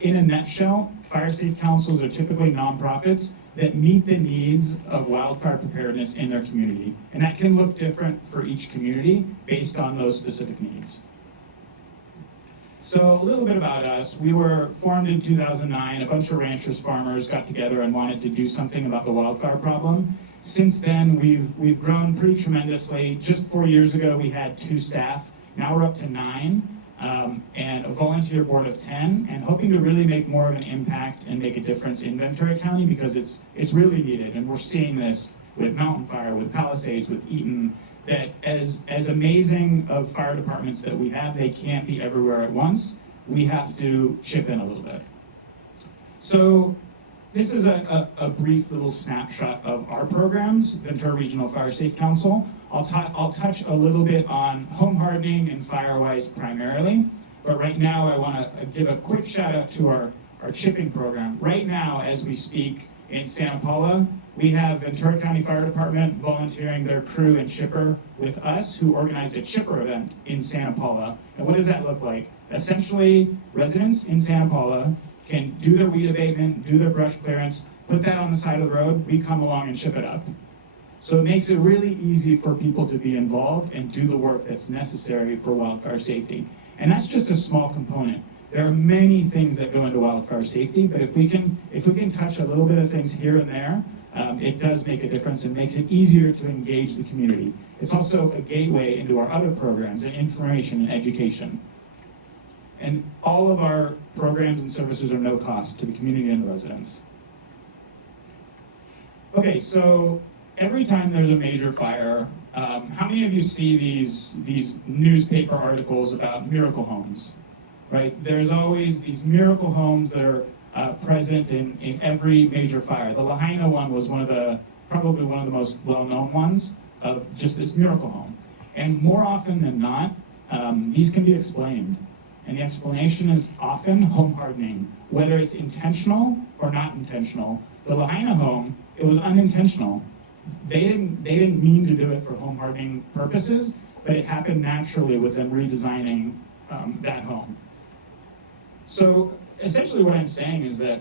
in a nutshell, Fire Safe Councils are typically nonprofits that meet the needs of wildfire preparedness in their community. And that can look different for each community based on those specific needs. So a little bit about us. We were formed in 2009. A bunch of ranchers, farmers got together and wanted to do something about the wildfire problem. Since then, we've grown pretty tremendously. Just 4 years ago, we had 2 staff. Now we're up to 9, and a volunteer board of 10, and hoping to really make more of an impact and make a difference in Ventura County because it's really needed. And we're seeing this with Mountain Fire, with Palisades, with Eaton, that as amazing of fire departments that we have, they can't be everywhere at once. We have to chip in a little bit. So this is a brief little snapshot of our programs, Ventura Regional Fire Safe Council. I'll touch a little bit on home hardening and Firewise primarily, but right now I want to give a quick shout out to our chipping program. Right now, as we speak in Santa Paula, we have Ventura County Fire Department volunteering their crew and chipper with us, who organized a chipper event in Santa Paula. And what does that look like? Essentially, residents in Santa Paula can do their weed abatement, do their brush clearance, put that on the side of the road, we come along and chip it up. So it makes it really easy for people to be involved and do the work that's necessary for wildfire safety. And that's just a small component. There are many things that go into wildfire safety, but if we can touch a little bit of things here and there, it does make a difference and makes it easier to engage the community. It's also a gateway into our other programs and information and education. And all of our programs and services are no cost to the community and the residents. Okay, so every time there's a major fire, how many of you see these newspaper articles about miracle homes, right? There's always these miracle homes that are present in every major fire. The Lahaina one was probably one of the most well-known ones of just this miracle home. And more often than not, these can be explained. And the explanation is often home hardening, whether it's intentional or not intentional. The Lahaina home, it was unintentional. They didn't mean to do it for home hardening purposes, but it happened naturally with them redesigning that home. So essentially what I'm saying is that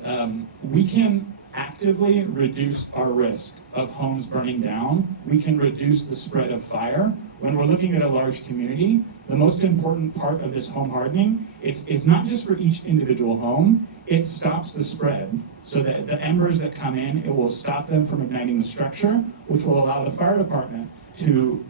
we can actively reduce our risk of homes burning down. We can reduce the spread of fire. When we're looking at a large community, the most important part of this home hardening, it's not just for each individual home, it stops the spread. So that the embers that come in, it will stop them from igniting the structure, which will allow the fire department to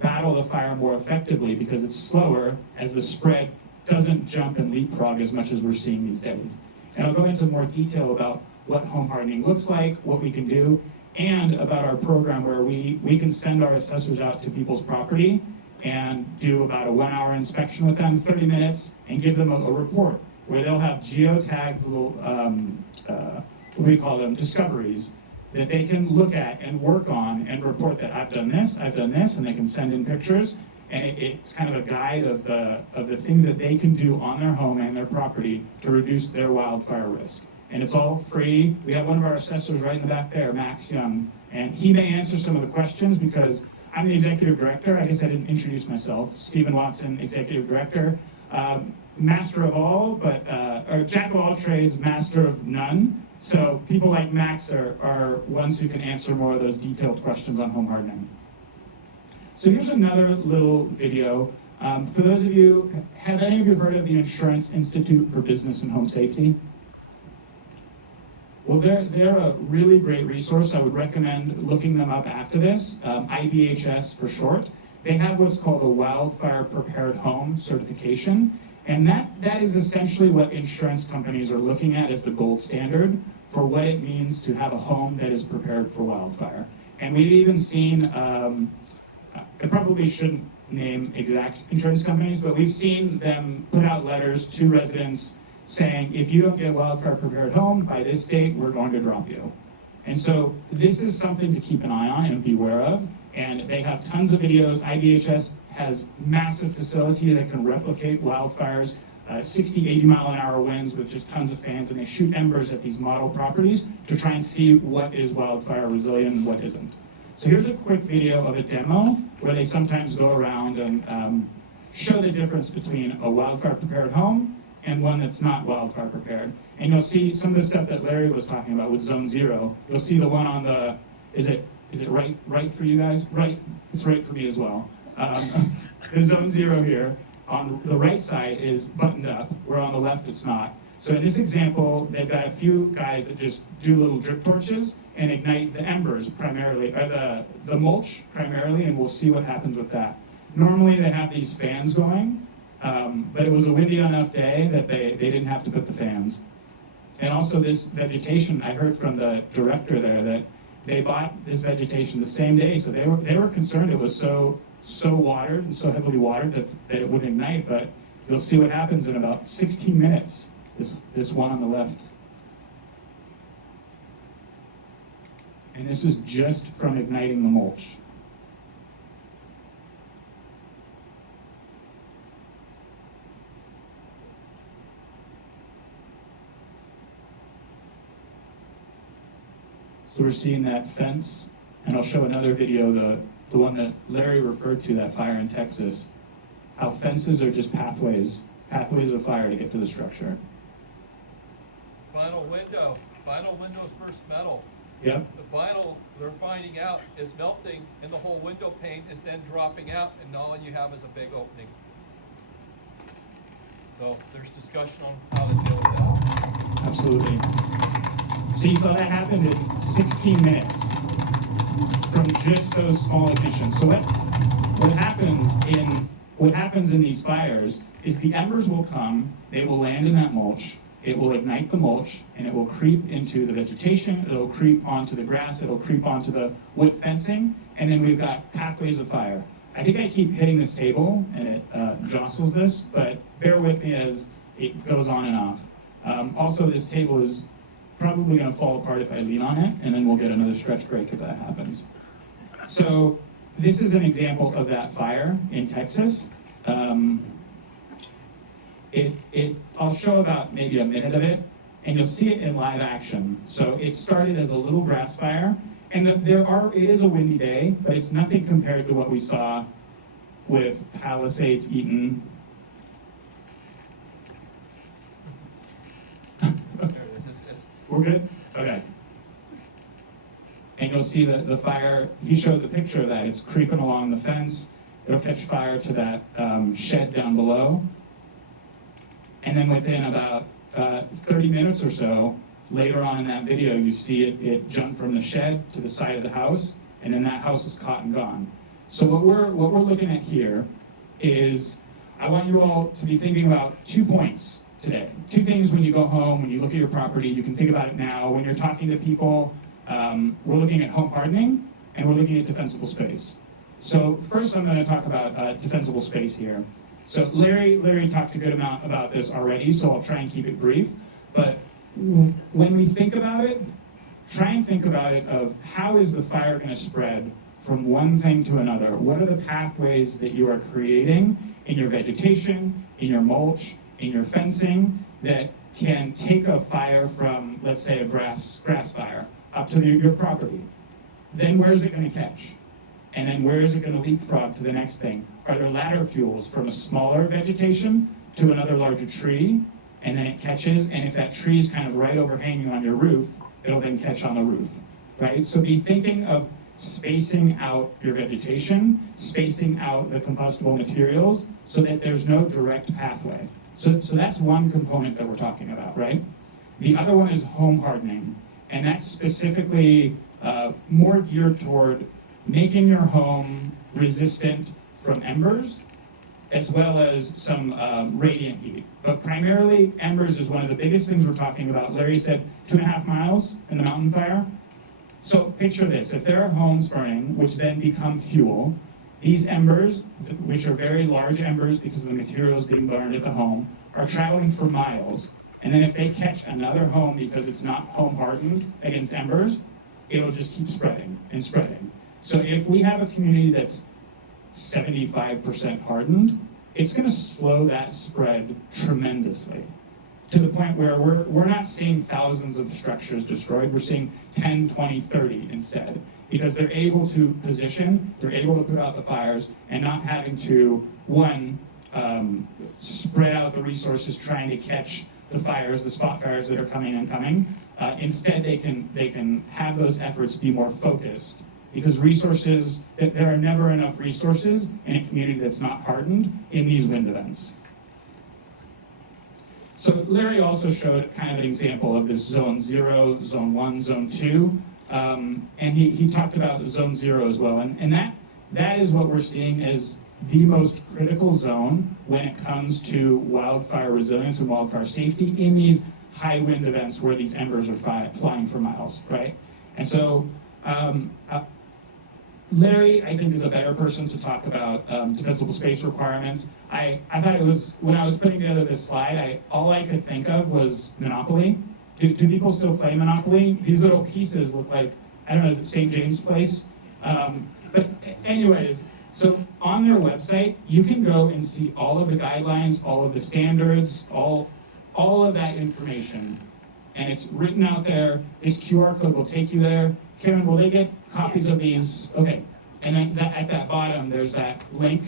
battle the fire more effectively because it's slower as the spread doesn't jump and leapfrog as much as we're seeing these days. And I'll go into more detail about what home hardening looks like, what we can do, and about our program where we can send our assessors out to people's property and do about a 1-hour inspection with them, 30 minutes, and give them a report where they'll have geotagged little, what do we call them, discoveries that they can look at and work on and report that I've done this, and they can send in pictures. And it's kind of a guide of the things that they can do on their home and their property to reduce their wildfire risk. And it's all free. We have one of our assessors right in the back there, Max Young, and he may answer some of the questions because I'm the executive director. I guess I didn't introduce myself. Stephen Watson, executive director. Master of all, or jack of all trades, master of none. So people like Max are ones who can answer more of those detailed questions on home hardening. So here's another little video. For those of you, have any of you heard of the Insurance Institute for Business and Home Safety? Well, they're a really great resource. I would recommend looking them up after this, IBHS for short. They have what's called a Wildfire Prepared Home certification, and that is essentially what insurance companies are looking at as the gold standard for what it means to have a home that is prepared for wildfire. And we've even seen, I probably shouldn't name exact insurance companies, but we've seen them put out letters to residents saying, if you don't get a wildfire prepared home by this date, we're going to drop you. And so this is something to keep an eye on and beware of. And they have tons of videos. IBHS has massive facility that can replicate wildfires, 60, 80 mile an hour winds with just tons of fans, and they shoot embers at these model properties to try and see what is wildfire resilient and what isn't. So here's a quick video of a demo where they sometimes go around and show the difference between a wildfire prepared home and one that's not wildfire prepared. And you'll see some of the stuff that Larry was talking about with Zone 0. You'll see the one on the, is it right for you guys? Right, it's right for me as well. The Zone 0 here, on the right side is buttoned up, where on the left it's not. So in this example, they've got a few guys that just do little drip torches and ignite the embers primarily, or the mulch primarily, and we'll see what happens with that. Normally they have these fans going, but it was a windy enough day that they didn't have to put the fans. And also this vegetation, I heard from the director there that they bought this vegetation the same day, so they were concerned it was so watered and so heavily watered that it wouldn't ignite, but you'll see what happens in about 16 minutes, this one on the left. And this is just from igniting the mulch. So we're seeing that fence, and I'll show another video, the one that Larry referred to, that fire in Texas, how fences are just pathways of fire to get to the structure. Vinyl windows versus metal. Yep. The vinyl, they're finding out, is melting, and the whole window pane is then dropping out, and all you have is a big opening. So there's discussion on how to deal with that. Absolutely. So you saw that happen in 16 minutes from just those small ignitions. So what happens in these fires is the embers will come, they will land in that mulch, it will ignite the mulch, and it will creep into the vegetation, it'll creep onto the grass, it'll creep onto the wood fencing, and then we've got pathways of fire. I think I keep hitting this table and it jostles this, but bear with me as it goes on and off. Also, this table is probably going to fall apart if I lean on it, and then we'll get another stretch break if that happens. So this is an example of that fire in Texas. I'll show about maybe a minute of it, and you'll see it in live action. So it started as a little grass fire, and it is a windy day, but it's nothing compared to what we saw with Palisades, Eaton. We're good? Okay. And you'll see the fire, he showed the picture of that. It's creeping along the fence. It'll catch fire to that shed down below. And then within about 30 minutes or so, later on in that video, you see it jump from the shed to the side of the house, and then that house is caught and gone. So what we're looking at here is, I want you all to be thinking about 2 points today. 2 things when you go home, when you look at your property, you can think about it now. When you're talking to people, we're looking at home hardening, and we're looking at defensible space. So first I'm going to talk about defensible space here. So Larry talked a good amount about this already, so I'll try and keep it brief. But when we think about it, try and think about it of how is the fire going to spread from one thing to another? What are the pathways that you are creating in your vegetation, in your mulch, in your fencing that can take a fire from, let's say, a grass fire up to your property? Then where is it going to catch? And then where is it going to leapfrog to the next thing? Are there ladder fuels from a smaller vegetation to another larger tree? And then it catches, and if that tree is kind of right overhanging on your roof, it'll then catch on the roof, right? So be thinking of spacing out your vegetation, spacing out the combustible materials so that there's no direct pathway. So that's one component that we're talking about, right? The other one is home hardening, and that's specifically more geared toward making your home resistant from embers, as well as some radiant heat. But primarily, embers is one of the biggest things we're talking about. Larry said 2.5 miles in the mountain fire. So picture this, if there are homes burning, which then become fuel, these embers, which are very large embers because of the materials being burned at the home, are traveling for miles. And then if they catch another home because it's not home hardened against embers, it'll just keep spreading and spreading. So if we have a community that's 75% hardened, it's going to slow that spread tremendously to the point where we're not seeing thousands of structures destroyed. We're seeing 10, 20, 30 instead, because they're able to position, they're able to put out the fires and not having to, one, spread out the resources trying to catch the fires, the spot fires that are coming and coming. Instead, they can have those efforts be more focused, because resources, there are never enough resources in a community that's not hardened in these wind events. So Larry also showed kind of an example of this zone 0, zone 1, zone 2, and he talked about zone 0 as well, and that is what we're seeing as the most critical zone when it comes to wildfire resilience and wildfire safety in these high wind events where these embers are flying for miles, right? And so Larry, I think, is a better person to talk about defensible space requirements. I thought it was, when I was putting together this slide, all I could think of was Monopoly. Do people still play Monopoly? These little pieces look like I don't know, is it St. James Place? But anyways, so on their website, you can go and see all of the guidelines, all of the standards, all of that information. And it's written out there. This QR code will take you there. Karen, will they get copies of these? Okay. And then at that bottom, there's that link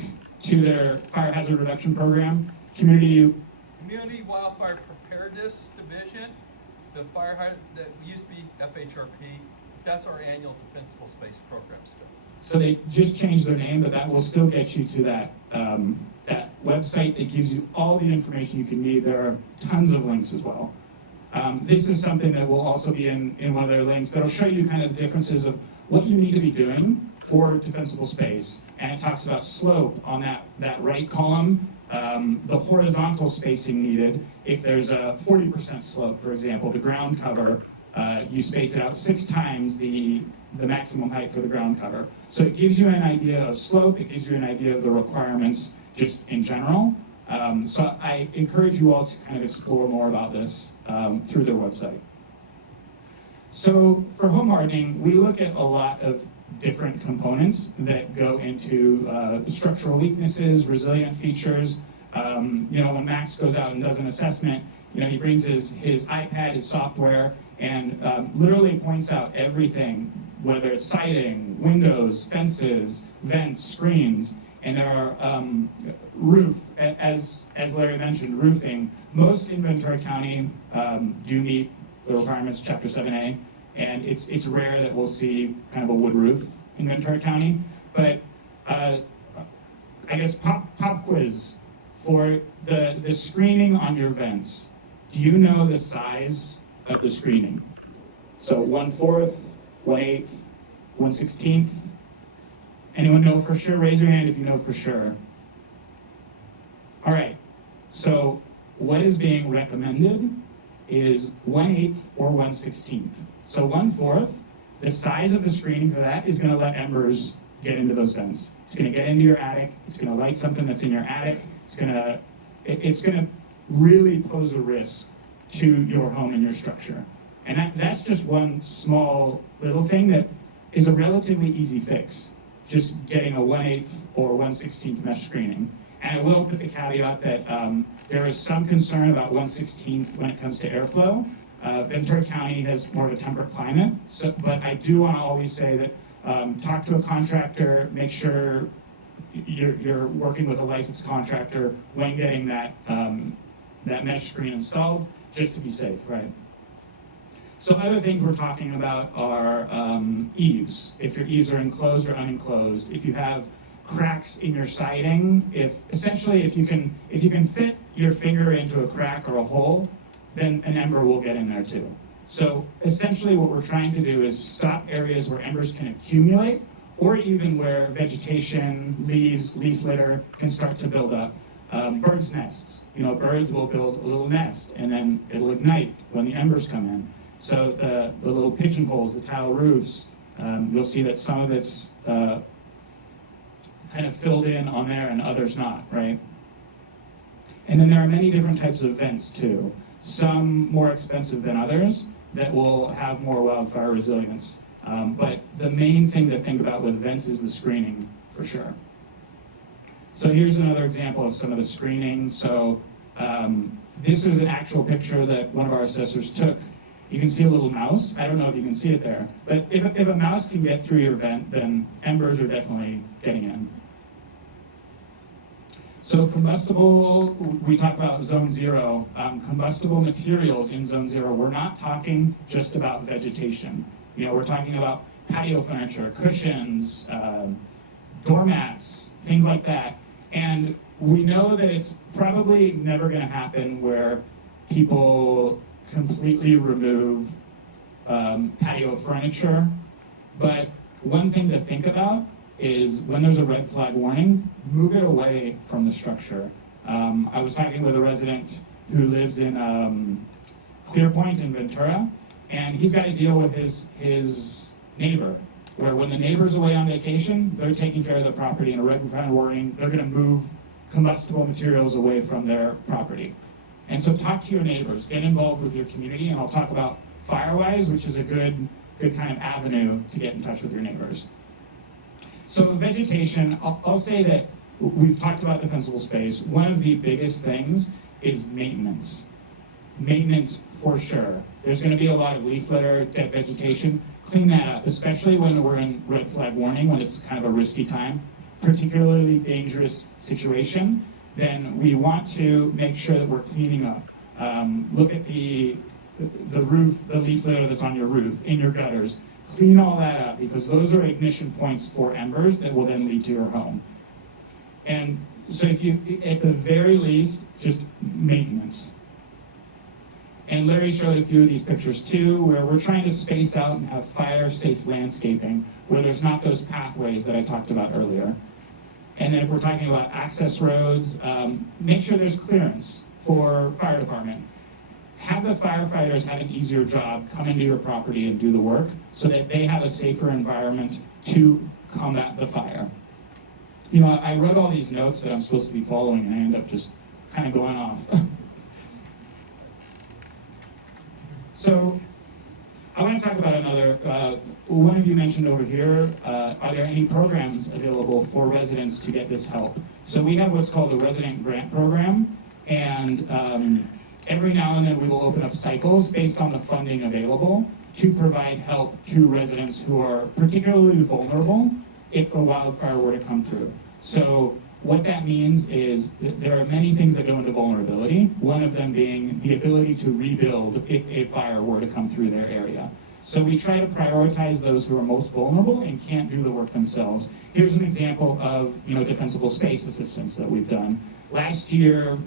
to their fire hazard reduction program. Community Wildfire Preparedness Division, the that used to be FHRP, that's our annual defensible space program stuff. So they just changed their name, but that will still get you to that that website that gives you all the information you can need. There are tons of links as well. This is something that will also be in one of their links that'll show you kind of the differences of what you need to be doing for defensible space. And it talks about slope on that right column, the horizontal spacing needed. If there's a 40% slope, for example, the ground cover, you space it out 6 times the maximum height for the ground cover. So it gives you an idea of slope, it gives you an idea of the requirements just in general. So I encourage you all to kind of explore more about this through their website. So for home hardening, we look at a lot of different components that go into structural weaknesses, resilient features. When Max goes out and does an assessment, he brings his iPad, his software, and literally points out everything, whether it's siding, windows, fences, vents, screens, and there are roof, as Larry mentioned, roofing. Most in Ventura County do meet the requirements, Chapter 7A, and it's rare that we'll see kind of a wood roof in Ventura County. But I guess pop quiz for the screening on your vents. Do you know the size of the screening? So 1/4, 1/8, 1/16. Anyone know for sure? Raise your hand if you know for sure. All right, so what is being recommended is 1/8 or 1/16. So 1/4, the size of the screening for that is gonna let embers get into those vents. It's gonna get into your attic, it's gonna light something that's in your attic, it's gonna really pose a risk to your home and your structure. And that's just one small little thing that is a relatively easy fix, just getting a 1/8 or 1/16 mesh screening. And I will put the caveat that there is some concern about 1/16 when it comes to airflow. Ventura County has more of a temperate climate, but I do want to always say that talk to a contractor, make sure you're working with a licensed contractor when getting that mesh screen installed, just to be safe, right? So other things we're talking about are eaves. If your eaves are enclosed or unenclosed, if you have cracks in your siding, if you can fit your finger into a crack or a hole, then an ember will get in there too. So essentially what we're trying to do is stop areas where embers can accumulate, or even where vegetation, leaves, leaf litter can start to build up. Birds' nests. Birds will build a little nest and then it'll ignite when the embers come in. So the little pigeonholes, the tile roofs, you'll see that some of it's kind of filled in on there and others not, right? And then there are many different types of vents too. Some more expensive than others that will have more wildfire resilience. But the main thing to think about with vents is the screening, for sure. So here's another example of some of the screening. So this is an actual picture that one of our assessors took. You can see a little mouse. I don't know if you can see it there, but if a mouse can get through your vent, then embers are definitely getting in. So combustible, we talk about zone 0. Combustible materials in zone 0, we're not talking just about vegetation. We're talking about patio furniture, cushions, doormats, things like that. And we know that it's probably never gonna happen where people completely remove patio furniture. But one thing to think about is when there's a red flag warning, move it away from the structure. I was talking with a resident who lives in Clear Point in Ventura, and he's got to deal with his neighbor, where when the neighbor's away on vacation, they're taking care of the property, and a red flag warning, they're gonna move combustible materials away from their property. And so talk to your neighbors, get involved with your community, and I'll talk about Firewise, which is a good good kind of avenue to get in touch with your neighbors. So vegetation, I'll say that we've talked about defensible space. One of the biggest things is maintenance. Maintenance for sure. There's going to be a lot of leaf litter, dead vegetation. Clean that up, especially when we're in red flag warning, when it's kind of a risky time, particularly dangerous situation. Then we want to make sure that we're cleaning up. Look at the roof, the leaf litter that's on your roof, in your gutters. Clean all that up, because those are ignition points for embers that will then lead to your home. And so if you, at the very least, just maintenance. And Larry showed a few of these pictures too, where we're trying to space out and have fire-safe landscaping, where there's not those pathways that I talked about earlier. And then if we're talking about access roads, make sure there's clearance for fire department. Have the firefighters have an easier job, come into your property and do the work, so that they have a safer environment to combat the fire. You know, I wrote all these notes that I'm supposed to be following, and I end up just kind of going off. So I want to talk about another, one of you mentioned over here, are there any programs available for residents to get this help? So we have what's called a resident grant program, and every now and then we will open up cycles based on the funding available to provide help to residents who are particularly vulnerable if a wildfire were to come through. So what that means is that there are many things that go into vulnerability, one of them being the ability to rebuild if a fire were to come through their area. So we try to prioritize those who are most vulnerable and can't do the work themselves. Here's an example of, you know, defensible space assistance that we've done. Last year,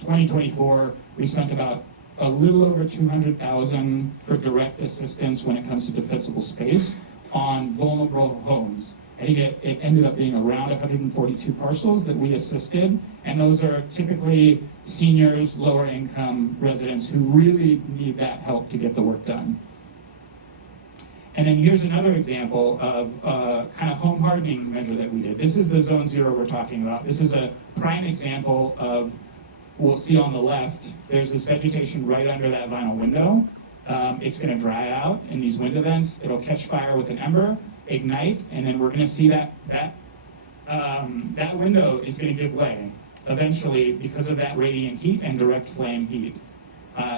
2024, we spent about a little over $200,000 for direct assistance when it comes to defensible space on vulnerable homes. I think it ended up being around 142 parcels that we assisted, and those are typically seniors, lower income residents who really need that help to get the work done. And then here's another example of a kind of home hardening measure that we did. This is the Zone 0 we're talking about. This is a prime example of, we'll see on the left, there's this vegetation right under that vinyl window. It's gonna dry out in these wind events. It'll catch fire with an ember, ignite, and then we're gonna see that window is gonna give way eventually because of that radiant heat and direct flame heat.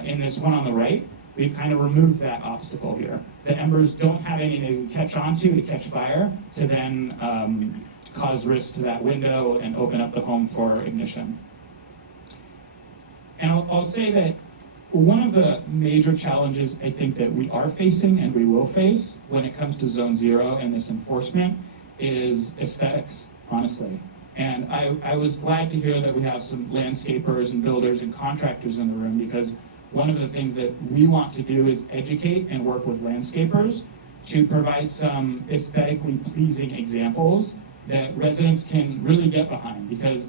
In this one on the right, we've kind of removed that obstacle here. The embers don't have anything to catch onto to catch fire to then cause risk to that window and open up the home for ignition. And I'll say that one of the major challenges I think that we are facing and we will face when it comes to Zone 0 and this enforcement is aesthetics, honestly. And I was glad to hear that we have some landscapers and builders and contractors in the room, because one of the things that we want to do is educate and work with landscapers to provide some aesthetically pleasing examples that residents can really get behind, because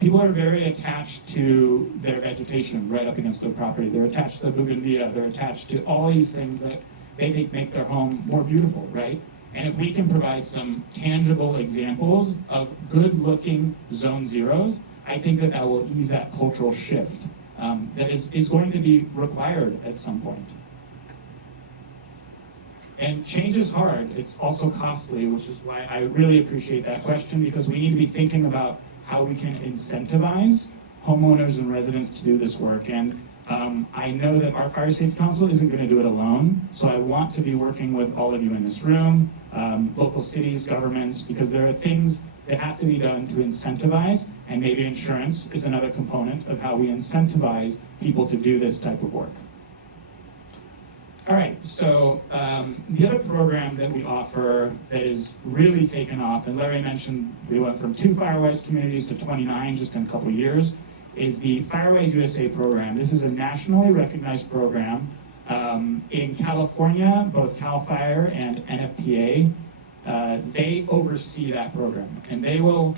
people are very attached to their vegetation right up against their property. They're attached to the bougainvillea, they're attached to all these things that they think make their home more beautiful, right? And if we can provide some tangible examples of good-looking Zone 0s, I think that that will ease that cultural shift that is going to be required at some point. And change is hard. It's also costly, which is why I really appreciate that question, because we need to be thinking about how we can incentivize homeowners and residents to do this work. And I know that our Fire Safety Council isn't going to do it alone, so I want to be working with all of you in this room, local cities, governments, because there are things that have to be done to incentivize, and maybe insurance is another component of how we incentivize people to do this type of work. All right, so the other program that we offer that is really taken off, and Larry mentioned we went from 2 Firewise communities to 29 just in a couple of years, is the Firewise USA program. This is a nationally recognized program. In California, both CAL FIRE and NFPA, they oversee that program, and they will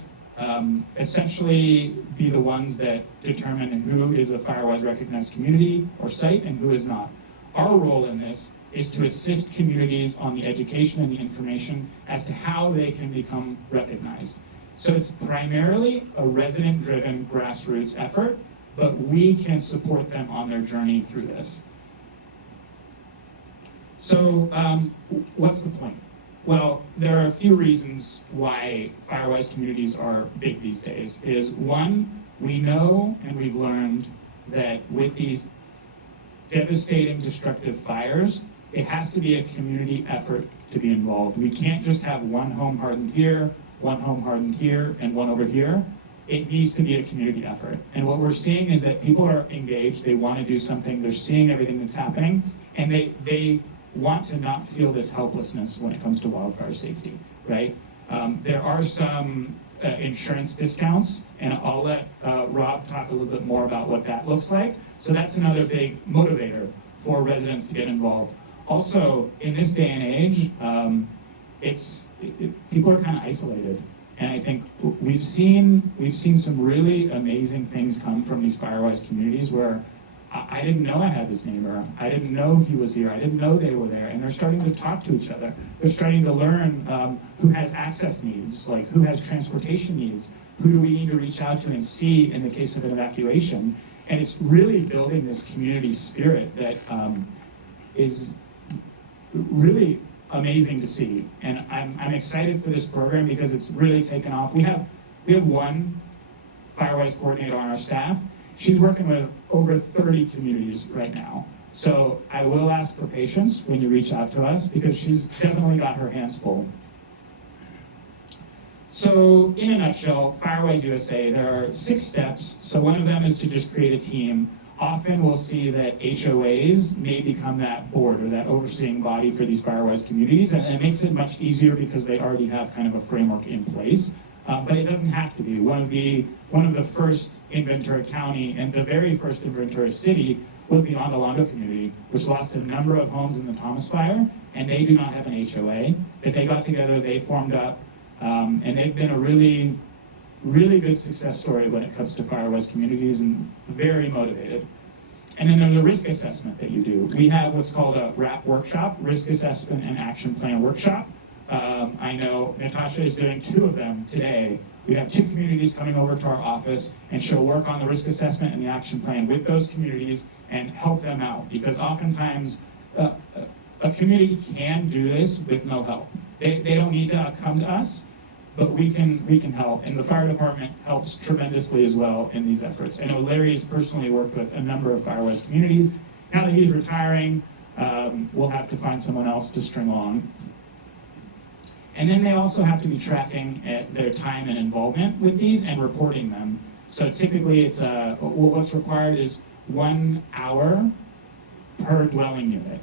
essentially be the ones that determine who is a Firewise recognized community or site and who is not. Our role in this is to assist communities on the education and the information as to how they can become recognized. So it's primarily a resident-driven grassroots effort, but we can support them on their journey through this. So what's the point? Well, there are a few reasons why fire-wise communities are big these days. Is one, we know and we've learned that with these devastating, destructive fires, it has to be a community effort to be involved. We can't just have one home hardened here, one home hardened here, and one over here. It needs to be a community effort. And what we're seeing is that people are engaged, they want to do something, they're seeing everything that's happening, and they want to not feel this helplessness when it comes to wildfire safety, right? There are some insurance discounts, and I'll let Rob talk a little bit more about what that looks like. So that's another big motivator for residents to get involved. Also, in this day and age, people are kind of isolated. And I think we've seen some really amazing things come from these fire-wise communities where I didn't know I had this neighbor. I didn't know he was here. I didn't know they were there. And they're starting to talk to each other. They're starting to learn who has access needs, like who has transportation needs, who do we need to reach out to and see in the case of an evacuation. And it's really building this community spirit that is really amazing to see. And I'm excited for this program because it's really taken off. We have one fire-wise coordinator on our staff. She's working with over 30 communities right now. So I will ask for patience when you reach out to us because she's definitely got her hands full. So in a nutshell, Firewise USA, there are 6 steps. So one of them is to just create a team. Often we'll see that HOAs may become that board or that overseeing body for these Firewise communities, and it makes it much easier because they already have kind of a framework in place. But it doesn't have to be. One of the first in Ventura County and the very first in Ventura City was the Ondolando community, which lost a number of homes in the Thomas Fire, and they do not have an HOA. But they got together, they formed up, and they've been a really, really good success story when it comes to Firewise communities and very motivated. And then there's a risk assessment that you do. We have what's called a RAP workshop, Risk Assessment and Action Plan Workshop. I know Natasha is doing 2 of them today. We have 2 communities coming over to our office, and she'll work on the risk assessment and the action plan with those communities and help them out, because oftentimes a community can do this with no help. They don't need to come to us, but we can help, and the fire department helps tremendously as well in these efforts. I know Larry has personally worked with a number of Firewise communities. Now that he's retiring, we'll have to find someone else to string along. And then they also have to be tracking their time and involvement with these and reporting them. So typically it's what's required is 1 hour per dwelling unit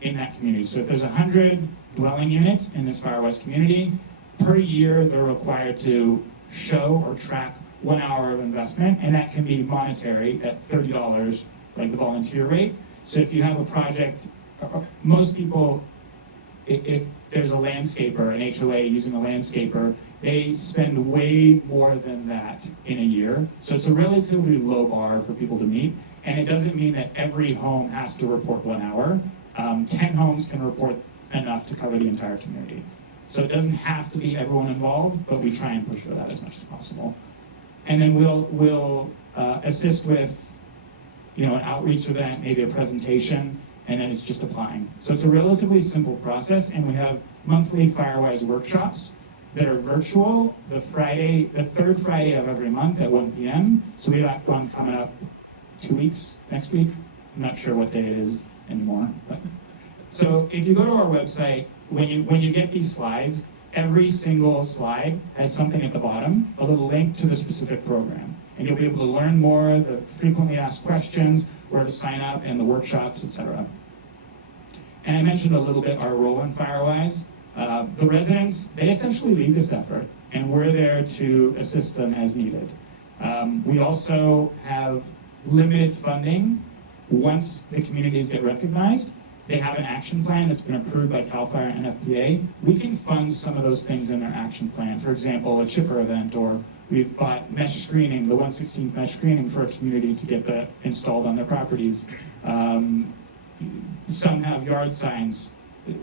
in that community. So if there's 100 dwelling units in this Firewise community, per year they're required to show or track 1 hour of investment, and that can be monetary at $30, like the volunteer rate. So if you have a project, most people, if there's a landscaper, an HOA using a landscaper, they spend way more than that in a year. So it's a relatively low bar for people to meet. And it doesn't mean that every home has to report 1 hour. 10 homes can report enough to cover the entire community. So it doesn't have to be everyone involved, but we try and push for that as much as possible. And then we'll assist with, an outreach event, maybe a presentation, and then it's just applying. So it's a relatively simple process, and we have monthly Firewise workshops that are virtual the 3rd Friday of every month at 1 p.m. So we have one coming up 2 weeks, next week. I'm not sure what day it is anymore. But. So if you go to our website, when you get these slides, every single slide has something at the bottom, a little link to the specific program. And you'll be able to learn more, the frequently asked questions, where to sign up, and the workshops, etc. And I mentioned a little bit our role in Firewise. The residents, they essentially lead this effort, and we're there to assist them as needed. We also have limited funding. Once the communities get recognized, they have an action plan that's been approved by CAL FIRE and FPA. We can fund some of those things in their action plan. For example, a chipper event, or we've bought mesh screening, the 1/16 mesh screening for a community to get that installed on their properties. Some have yard signs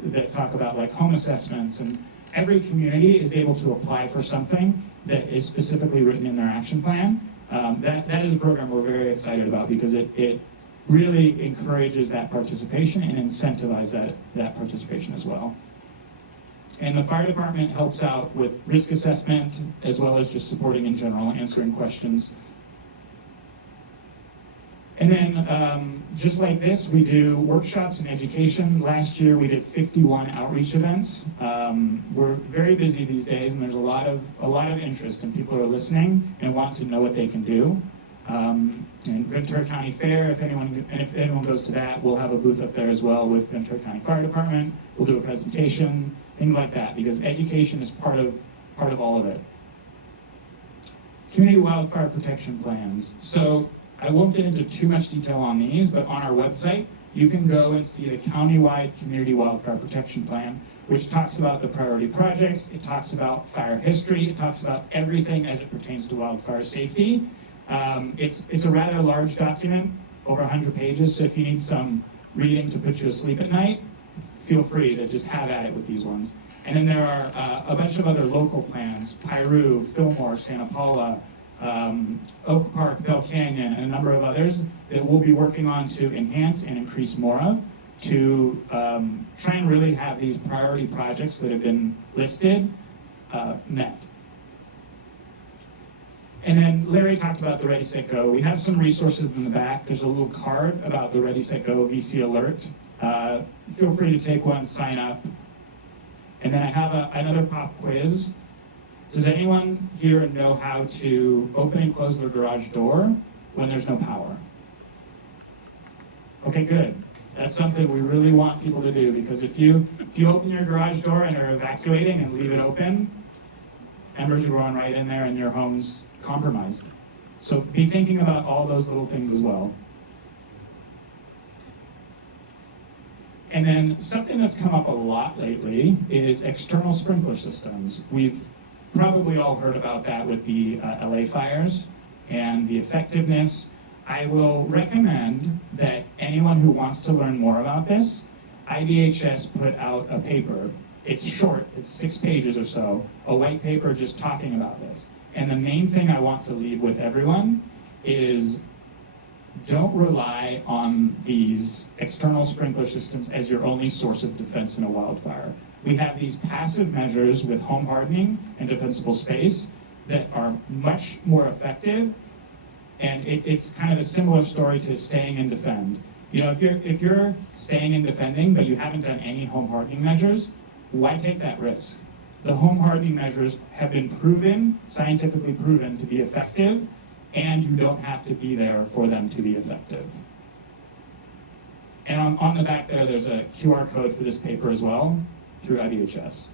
that talk about like home assessments, and every community is able to apply for something that is specifically written in their action plan. That is a program we're very excited about because it really encourages that participation and incentivizes that participation as well. And the fire department helps out with risk assessment as well as just supporting in general, answering questions. And then just like this, we do workshops and education. Last year we did 51 outreach events. We're very busy these days, and there's a lot of interest, and people are listening and want to know what they can do. And Ventura County Fair, if anyone goes to that, we'll have a booth up there as well with Ventura County Fire Department. We'll do a presentation, things like that, because education is part of all of it. Community wildfire protection plans. So I won't get into too much detail on these, but on our website, you can go and see the countywide community wildfire protection plan, which talks about the priority projects, it talks about fire history, it talks about everything as it pertains to wildfire safety. It's a rather large document, over 100 pages, so if you need some reading to put you asleep at night, feel free to just have at it with these ones. And then there are a bunch of other local plans, Piru, Fillmore, Santa Paula, Oak Park, Bell Canyon, and a number of others that we'll be working on to enhance and increase more of, to try and really have these priority projects that have been listed met. And then Larry talked about the Ready, Set, Go. We have some resources in the back. There's a little card about the Ready, Set, Go VC Alert. Feel free to take one, sign up. And then I have another pop quiz. Does anyone here know how to open and close their garage door when there's no power? Okay, good. That's something we really want people to do, because if you open your garage door and are evacuating and leave it open, embers are going right in there and your home's compromised. So be thinking about all those little things as well. And then something that's come up a lot lately is external sprinkler systems. We've probably all heard about that with the LA fires and the effectiveness. I will recommend that anyone who wants to learn more about this, IDHS put out a paper. It's short, it's 6 pages or so, a white paper just talking about this. And the main thing I want to leave with everyone is don't rely on these external sprinkler systems as your only source of defense in a wildfire. We have these passive measures with home hardening and defensible space that are much more effective, and it's kind of a similar story to staying and defend. You know, if you're staying and defending but you haven't done any home hardening measures, why take that risk? The home hardening measures have been proven, scientifically proven, to be effective, and you don't have to be there for them to be effective. And on the back there's a QR code for this paper as well, through IDHS.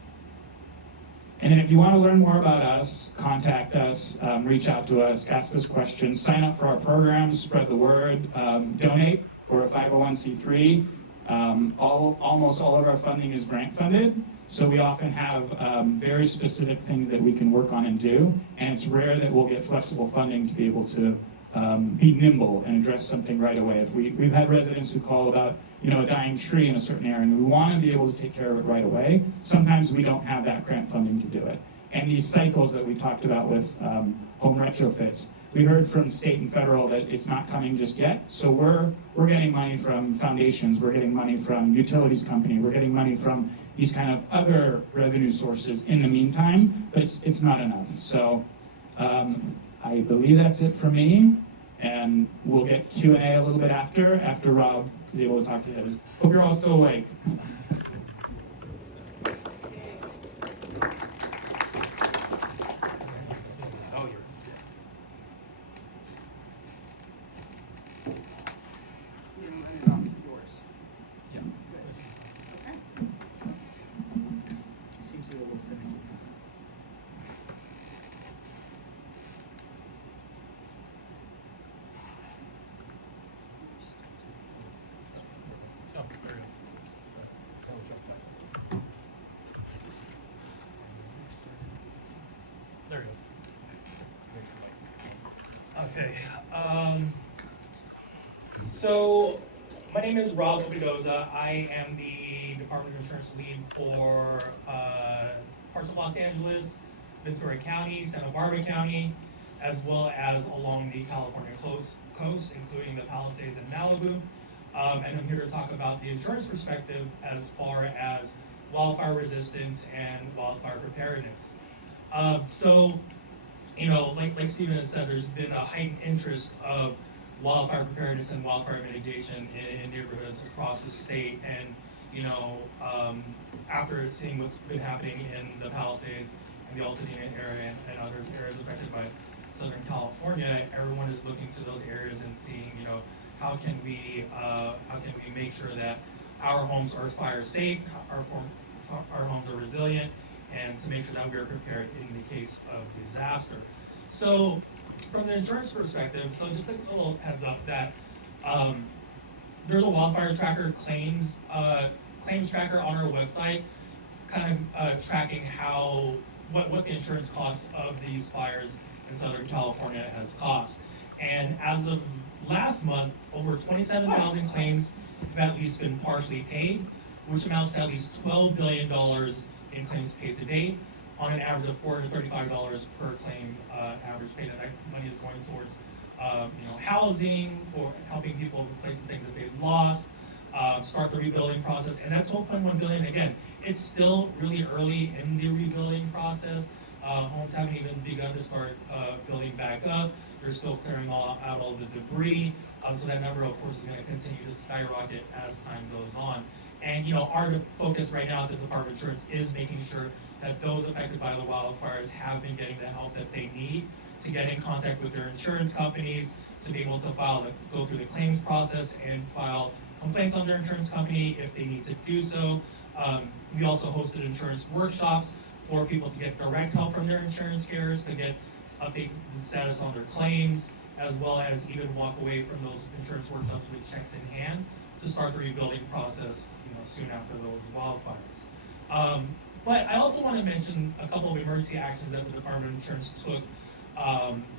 And then if you want to learn more about us, contact us, reach out to us, ask us questions, sign up for our programs, spread the word, donate. We're a 501c3. Almost all of our funding is grant funded, so we often have very specific things that we can work on and do, and it's rare that we'll get flexible funding to be able to be nimble and address something right away. If we've had residents who call about, you know, a dying tree in a certain area, and we want to be able to take care of it right away. Sometimes we don't have that grant funding to do it. And these cycles that we talked about with home retrofits, we heard from state and federal that it's not coming just yet. So we're getting money from foundations, we're getting money from utilities company, we're getting money from these kind of other revenue sources in the meantime, but it's not enough. So I believe that's it for me, and we'll get Q&A a little bit after Rob is able to talk to his. Hope you're all still awake. Okay, so my name is Rob Obidoza. I am the Department of Insurance lead for parts of Los Angeles, Ventura County, Santa Barbara County, as well as along the California coast, including the Palisades and Malibu. And I'm here to talk about the insurance perspective as far as wildfire resistance and wildfire preparedness. So, you know, like Stephen has said, there's been a heightened interest of wildfire preparedness and wildfire mitigation in neighborhoods across the state. And, you know, after seeing what's been happening in the Palisades and the Altadena area and other areas affected by Southern California, everyone is looking to those areas and seeing, you know, how can we make sure that our homes are fire safe, our homes are resilient, and to make sure that we are prepared in the case of disaster. So, from the insurance perspective, so just a little heads up that there's a wildfire tracker claims tracker on our website, kind of tracking what the insurance costs of these fires in Southern California has cost. And as of last month, over 27,000 claims have at least been partially paid, which amounts to at least $12 billion in claims paid to date, on an average of $435 per claim average paid. And that money is going towards housing, for helping people replace the things that they've lost, start the rebuilding process. And that $12.1 billion, again, it's still really early in the rebuilding process. Homes haven't even begun to start building back up. They're still clearing out all the debris. So that number, of course, is going to continue to skyrocket as time goes on. And, you know, our focus right now at the Department of Insurance is making sure that those affected by the wildfires have been getting the help that they need to get in contact with their insurance companies, to be able to go through the claims process and file complaints on their insurance company if they need to do so. We also hosted insurance workshops for people to get direct help from their insurance carriers, to update the status on their claims, as well as even walk away from those insurance workshops with checks in hand to start the rebuilding process, you know, soon after those wildfires. But I also want to mention a couple of emergency actions that the Department of Insurance took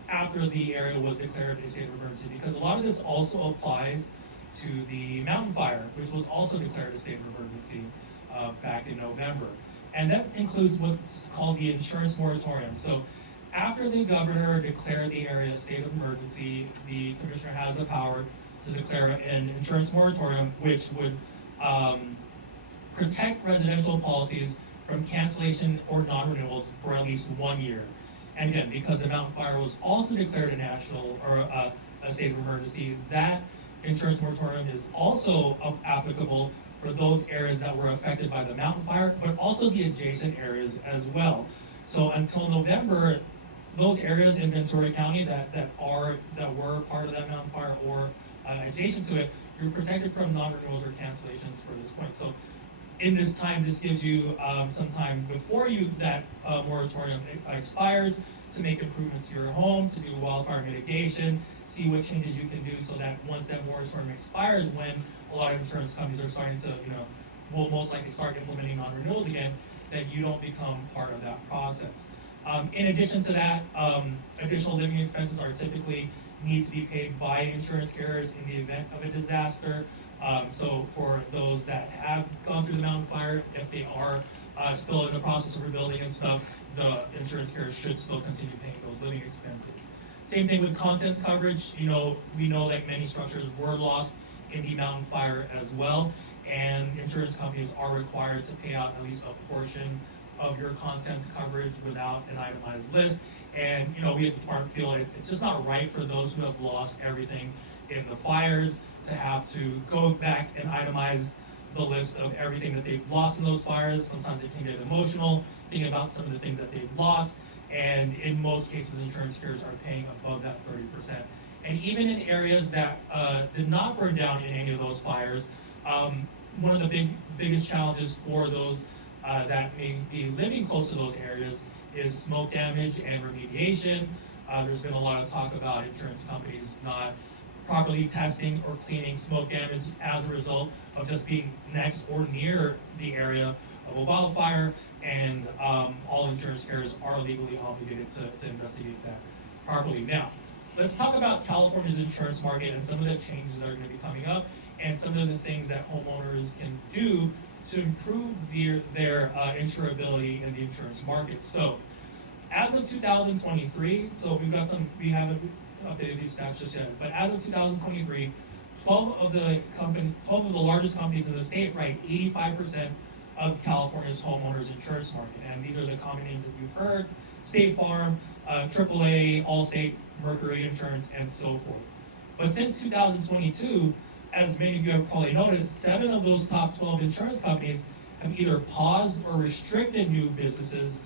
after the area was declared a state of emergency, because a lot of this also applies to the mountain fire, which was also declared a state of emergency back in November. And that includes what's called the insurance moratorium. So after the governor declared the area a state of emergency, the commissioner has the power to declare an insurance moratorium, which would protect residential policies from cancellation or non-renewals for at least 1 year. And again, because the mountain fire was also declared a national or a state of emergency, that insurance moratorium is also applicable for those areas that were affected by the mountain fire, but also the adjacent areas as well. So until November, those areas in Ventura County that were part of that mountain fire or adjacent to it, you're protected from non-renewals or cancellations for this point. So in this time, this gives you some time before that moratorium expires to make improvements to your home, to do wildfire mitigation, see what changes you can do, so that once that moratorium expires, when a lot of insurance companies are starting to, will most likely start implementing non-renewals again, that you don't become part of that process. In addition to that, additional living expenses are typically need to be paid by insurance carriers in the event of a disaster. So for those that have gone through the mountain fire, if they are still in the process of rebuilding and stuff, the insurance carriers should still continue paying those living expenses. Same thing with contents coverage. We know that many structures were lost in the mountain fire as well, and insurance companies are required to pay out at least a portion of your contents coverage without an itemized list. And we at the department feel it's just not right for those who have lost everything in the fires to have to go back and itemize the list of everything that they've lost in those fires. Sometimes it can get emotional thinking about some of the things that they've lost, and in most cases insurance carriers are paying above that 30%. And even in areas that did not burn down in any of those fires, one of the biggest challenges for those that may be living close to those areas is smoke damage and remediation. There's been a lot of talk about insurance companies not properly testing or cleaning smoke damage as a result of just being next or near the area of a wildfire, and all insurance carriers are legally obligated to investigate that properly. Now, let's talk about California's insurance market and some of the changes that are going to be coming up, and some of the things that homeowners can do to improve their insurability in the insurance market. So, as of 2023, so we have updated these stats just yet, but as of 2023, 12 of the largest companies in the state write 85% of California's homeowners insurance market. And these are the common names that you've heard: State Farm, AAA, Allstate, Mercury Insurance, and so forth. But since 2022, as many of you have probably noticed, 7 of those top 12 insurance companies have either paused or restricted new businesses,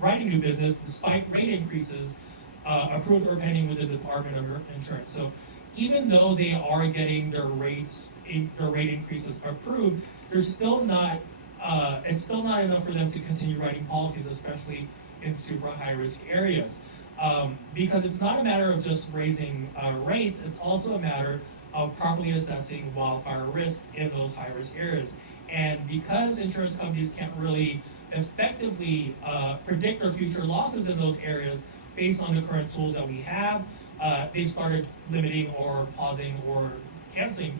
writing new business despite rate increases approved or pending with the Department of Insurance. So even though they are getting their rate increases approved, they're still not, it's still not enough for them to continue writing policies, especially in super high risk areas. Because it's not a matter of just raising rates, it's also a matter of properly assessing wildfire risk in those high risk areas. And because insurance companies can't really effectively predict their future losses in those areas based on the current tools that we have, they've started limiting or pausing or canceling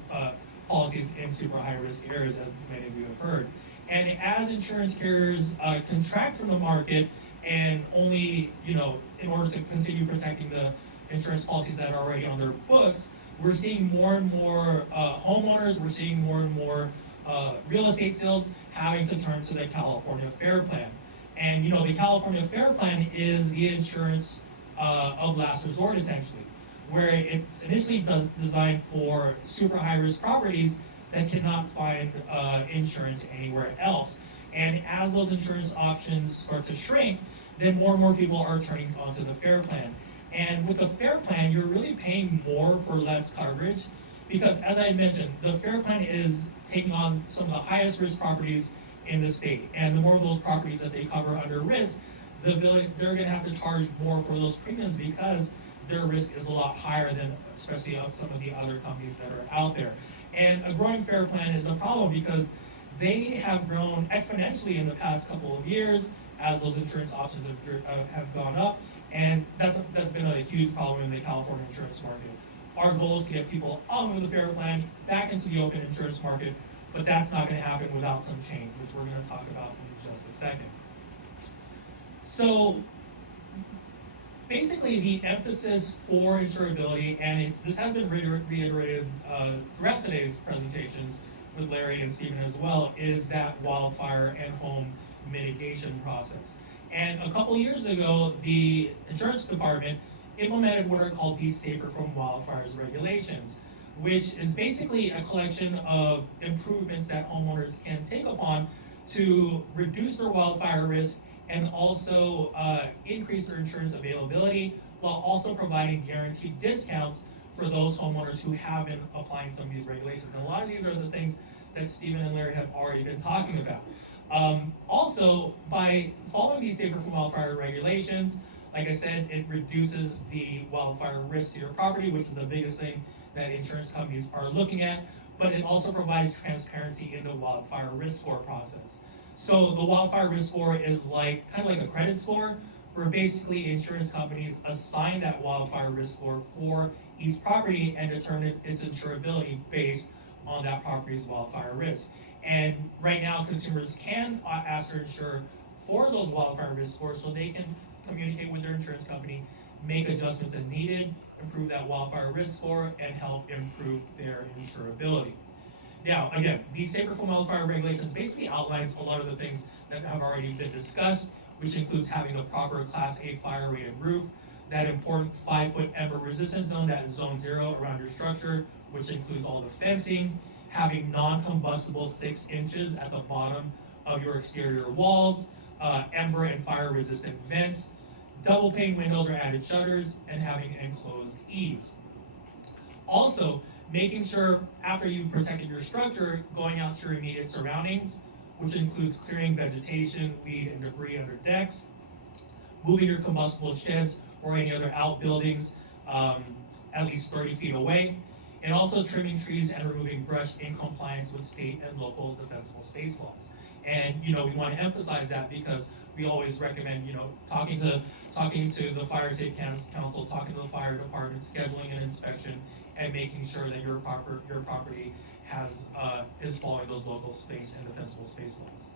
policies in super high risk areas, as many of you have heard. And as insurance carriers contract from the market and only, in order to continue protecting the insurance policies that are already on their books, we're seeing more and more homeowners, we're seeing more and more real estate sales having to turn to the California Fair Plan. And the California Fair Plan is the insurance of last resort, essentially, where it's initially designed for super high risk properties that cannot find insurance anywhere else. And as those insurance options start to shrink, then more and more people are turning onto the Fair Plan. And with the Fair Plan, you're really paying more for less coverage, because as I mentioned, the Fair Plan is taking on some of the highest risk properties in the state. And the more of those properties that they cover under risk, they're going to have to charge more for those premiums because their risk is a lot higher than especially of some of the other companies that are out there. And a growing Fair Plan is a problem because they have grown exponentially in the past couple of years as those insurance options have gone up. And that's been a huge problem in the California insurance market. Our goal is to get people off of the Fair Plan, back into the open insurance market, but that's not going to happen without some change, which we're going to talk about in just a second. So basically the emphasis for insurability, and this has been reiterated throughout today's presentations with Larry and Stephen as well, is that wildfire and home mitigation process. And a couple years ago, the insurance department implemented what are called the Safer from Wildfires regulations, which is basically a collection of improvements that homeowners can take upon to reduce their wildfire risk and also increase their insurance availability, while also providing guaranteed discounts for those homeowners who have been applying some of these regulations. And a lot of these are the things that Stephen and Larry have already been talking about. Also, by following these Safer from Wildfire regulations, like I said, it reduces the wildfire risk to your property, which is the biggest thing that insurance companies are looking at, but it also provides transparency in the wildfire risk score process. So the wildfire risk score is kind of like a credit score, where basically insurance companies assign that wildfire risk score for each property and determine its insurability based on that property's wildfire risk. And right now, consumers can ask their insurer for those wildfire risk scores so they can communicate with their insurance company, make adjustments as needed, improve that wildfire risk score, and help improve their insurability. Now, again, these Safer from Wildfire regulations basically outlines a lot of the things that have already been discussed, which includes having the proper Class A fire rated roof, that important 5-foot ember resistant zone, that is zone 0 around your structure, which includes all the fencing, having non-combustible 6 inches at the bottom of your exterior walls, ember and fire resistant vents, double pane windows or added shutters, and having enclosed eaves. Also, making sure after you've protected your structure, going out to your immediate surroundings, which includes clearing vegetation, weed, and debris under decks, moving your combustible sheds or any other outbuildings at least 30 feet away, and also trimming trees and removing brush in compliance with state and local defensible space laws. And we want to emphasize that because we always recommend talking to the Fire Safety Council, talking to the fire department, scheduling an inspection, and making sure that your property is following those local space and defensible space laws.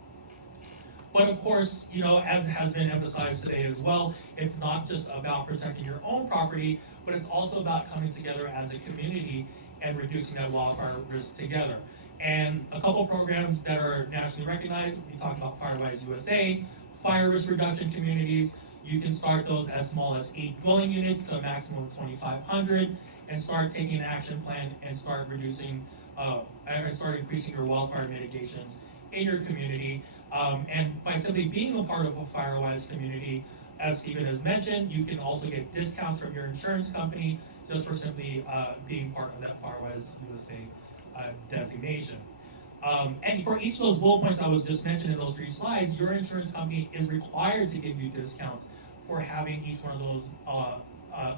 But of course, as has been emphasized today as well, it's not just about protecting your own property, but it's also about coming together as a community and reducing that wildfire risk together. And a couple programs that are nationally recognized, we talk about FireWise USA, fire risk reduction communities. You can start those as small as 8 dwelling units to a maximum of 2,500, and start taking an action plan and start reducing, and start increasing your wildfire mitigations in your community. And by simply being a part of a FireWise community, as Stephen has mentioned, you can also get discounts from your insurance company just for simply being part of that FireWise USA designation. And for each of those bullet points I was just mentioned in those 3 slides, your insurance company is required to give you discounts for having each one of those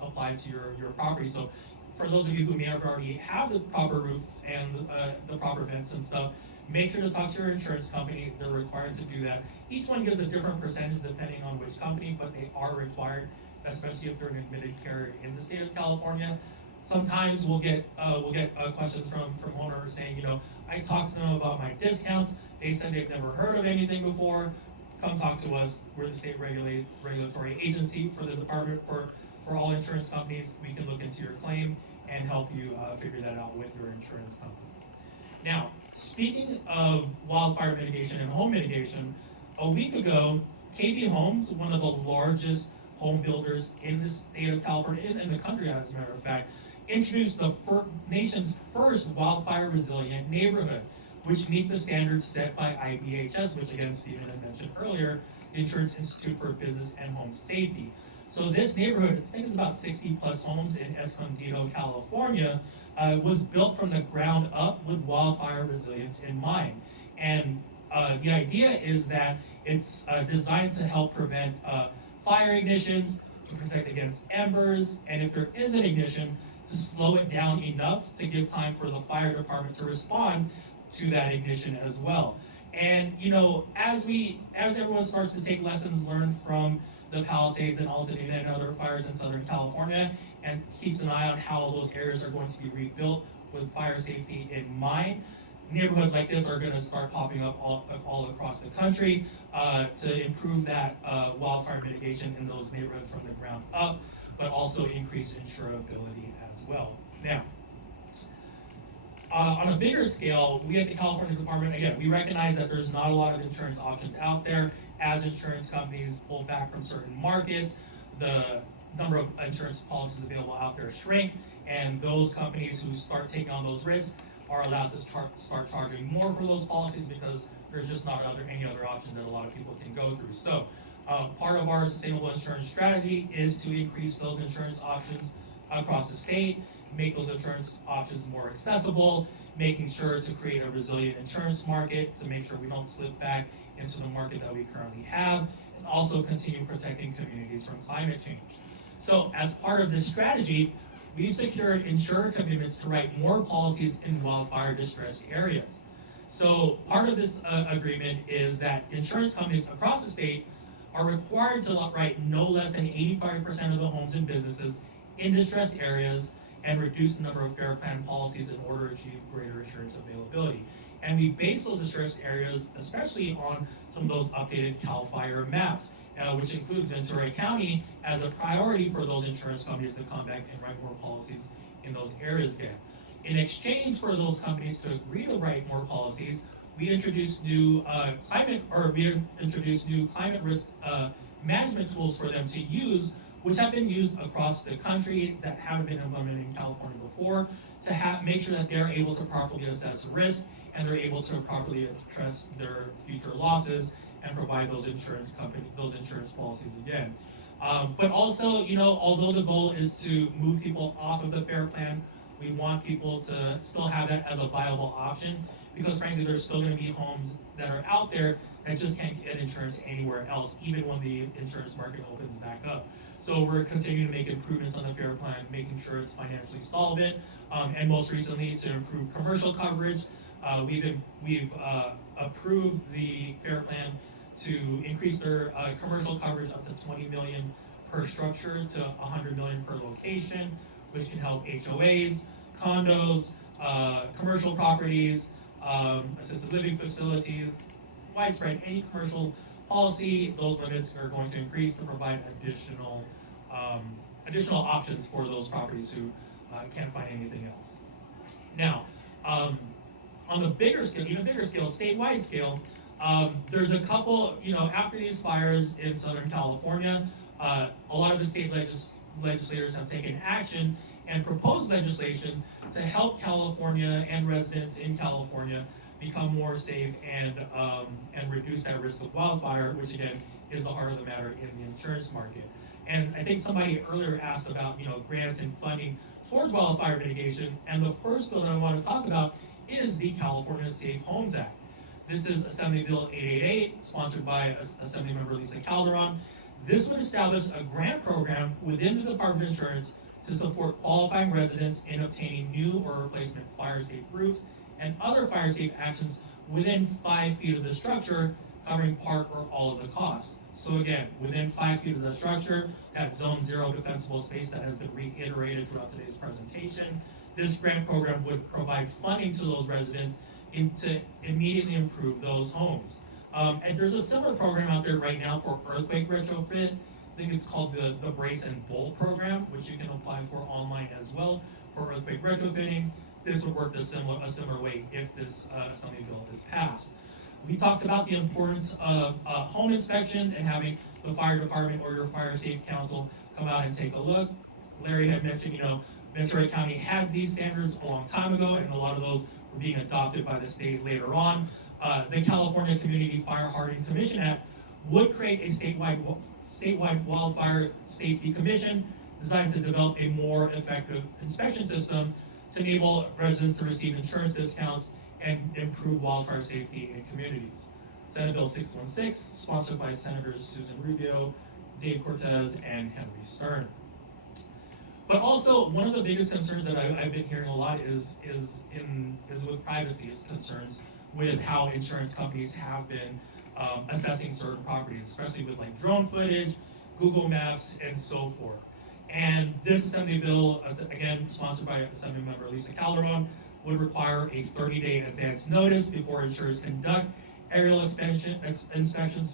applied to your property. So for those of you who may have already have the proper roof and the proper vents and stuff, make sure to talk to your insurance company. They're required to do that. Each one gives a different percentage depending on which company, but they are required, especially if they're an admitted carrier in the state of California. Sometimes we'll get questions from owners saying, I talked to them about my discounts. They said they've never heard of anything before. Come talk to us. We're the state regulatory agency for the department for all insurance companies. We can look into your claim and help you figure that out with your insurance company. Now, speaking of wildfire mitigation and home mitigation, a week ago, KB Homes, one of the largest home builders in the state of California, in the country as a matter of fact, introduced the nation's first wildfire resilient neighborhood, which meets the standards set by IBHS, which again, Stephen had mentioned earlier, the Insurance Institute for Business and Home Safety. So this neighborhood, I think it's about 60 plus homes in Escondido, California, was built from the ground up with wildfire resilience in mind. And the idea is that it's designed to help prevent fire ignitions, to protect against embers, and if there is an ignition, to slow it down enough to give time for the fire department to respond to that ignition as well. And as everyone starts to take lessons learned from the Palisades and Altadena and other fires in Southern California, and keeps an eye on how those areas are going to be rebuilt with fire safety in mind, neighborhoods like this are going to start popping up all across the country to improve that wildfire mitigation in those neighborhoods from the ground up, but also increase insurability as well. Now, on a bigger scale, we at the California Department, again, we recognize that there's not a lot of insurance options out there. As insurance companies pull back from certain markets, the number of insurance policies available out there shrink, and those companies who start taking on those risks are allowed to start charging more for those policies because there's just not any other option that a lot of people can go through. So part of our sustainable insurance strategy is to increase those insurance options across the state, make those insurance options more accessible, making sure to create a resilient insurance market to make sure we don't slip back into the market that we currently have, and also continue protecting communities from climate change. So as part of this strategy, we've secured insurer commitments to write more policies in wildfire distressed areas. So part of this agreement is that insurance companies across the state are required to write no less than 85% of the homes and businesses in distressed areas and reduce the number of fair plan policies in order to achieve greater insurance availability. And we base those distressed areas especially on some of those updated CAL FIRE maps, which includes Ventura County as a priority for those insurance companies to come back and write more policies in those areas again. In exchange for those companies to agree to write more policies, we introduced new climate risk management tools for them to use, which have been used across the country that haven't been implemented in California before, to make sure that they're able to properly assess risk and they're able to properly address their future losses and provide those insurance policies again. But also, although the goal is to move people off of the FAIR plan, we want people to still have that as a viable option, because frankly, there's still going to be homes that are out there that just can't get insurance anywhere else, even when the insurance market opens back up. So we're continuing to make improvements on the FAIR plan, making sure it's financially solvent, and most recently to improve commercial coverage. We've approved the FAIR plan to increase their commercial coverage up to $20 million per structure to $100 million per location, which can help HOAs, condos, commercial properties, assisted living facilities, widespread, any commercial policy, those limits are going to increase to provide additional options for those properties who can't find anything else. Now, on the bigger scale, even bigger scale, statewide scale, there's a couple, after these fires in Southern California, a lot of the state legislators have taken action and proposed legislation to help California and residents in California become more safe and reduce that risk of wildfire, which again is the heart of the matter in the insurance market. And I think somebody earlier asked about grants and funding towards wildfire mitigation, and the first bill that I want to talk about is the California Safe Homes Act. This is Assembly Bill 888, sponsored by Assemblymember Lisa Calderon. This would establish a grant program within the Department of Insurance to support qualifying residents in obtaining new or replacement fire-safe roofs and other fire-safe actions within 5 feet of the structure, covering part or all of the costs. So again, within 5 feet of the structure, that Zone 0 defensible space that has been reiterated throughout today's presentation, this grant program would provide funding to those residents to immediately improve those homes. And there's a similar program out there right now for earthquake retrofit. I think it's called the Brace and Bolt program, which you can apply for online as well for earthquake retrofitting. This would work a similar way if this Assembly bill is passed. We talked about the importance of home inspections and having the fire department or your fire safe council come out and take a look. Larry had mentioned, Ventura County had these standards a long time ago, and a lot of those were being adopted by the state later on. The California Community Fire Hardening Commission Act would create a statewide wildfire safety commission designed to develop a more effective inspection system to enable residents to receive insurance discounts and improve wildfire safety in communities. Senate Bill 616, sponsored by Senators Susan Rubio, Dave Cortez, and Henry Stern. But also, one of the biggest concerns that I've been hearing a lot is with privacy concerns with how insurance companies have been assessing certain properties, especially with like drone footage, Google Maps, and so forth. And this Assembly bill, again sponsored by Assemblymember Lisa Calderon, would require a 30-day advance notice before insurers conduct aerial inspections,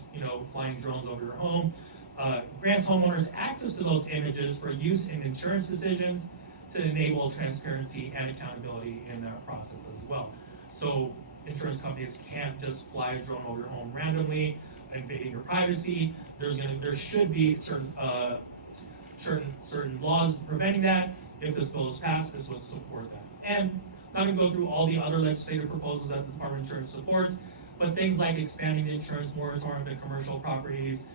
flying drones over your home. Grants homeowners access to those images for use in insurance decisions to enable transparency and accountability in that process as well. So insurance companies can't just fly a drone over your home randomly, invading your privacy. There should be certain laws preventing that. If this bill is passed, this would support that. And I'm not going to go through all the other legislative proposals that the Department of Insurance supports, but things like expanding the insurance moratorium to commercial properties,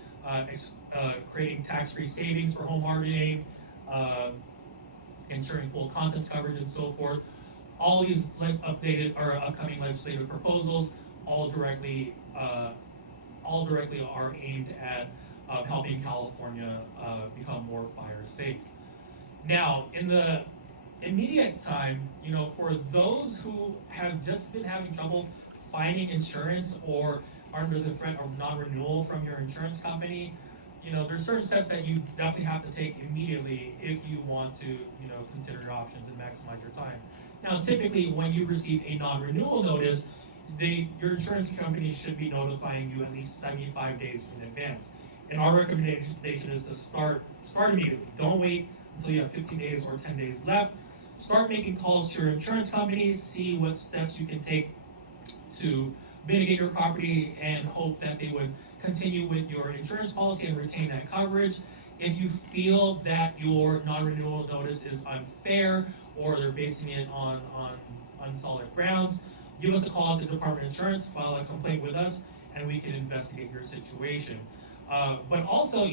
creating tax-free savings for home hardening, ensuring full contents coverage, and so forth. All these updated or upcoming legislative proposals all directly are aimed at helping California become more fire safe. Now, in the immediate time, for those who have just been having trouble finding insurance or are under the threat of non-renewal from your insurance company, there's certain steps that you definitely have to take immediately if you want to, consider your options and maximize your time. Now, typically, when you receive a non-renewal notice, your insurance company should be notifying you at least 75 days in advance. And our recommendation is to start immediately. Don't wait until you have 15 days or 10 days left. Start making calls to your insurance company, see what steps you can take to mitigate your property, and hope that they would continue with your insurance policy and retain that coverage. If you feel that your non-renewal notice is unfair or they're basing it on solid grounds, give us a call at the Department of Insurance, file a complaint with us, and we can investigate your situation. But also,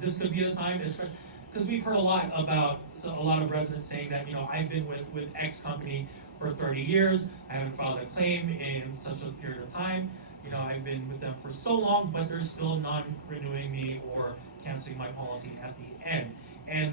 this could be a time, because we've heard a lot of residents saying that, I've been with X company for 30 years, I haven't filed a claim in such a period of time, I've been with them for so long, but they're still not renewing me or canceling my policy at the end. And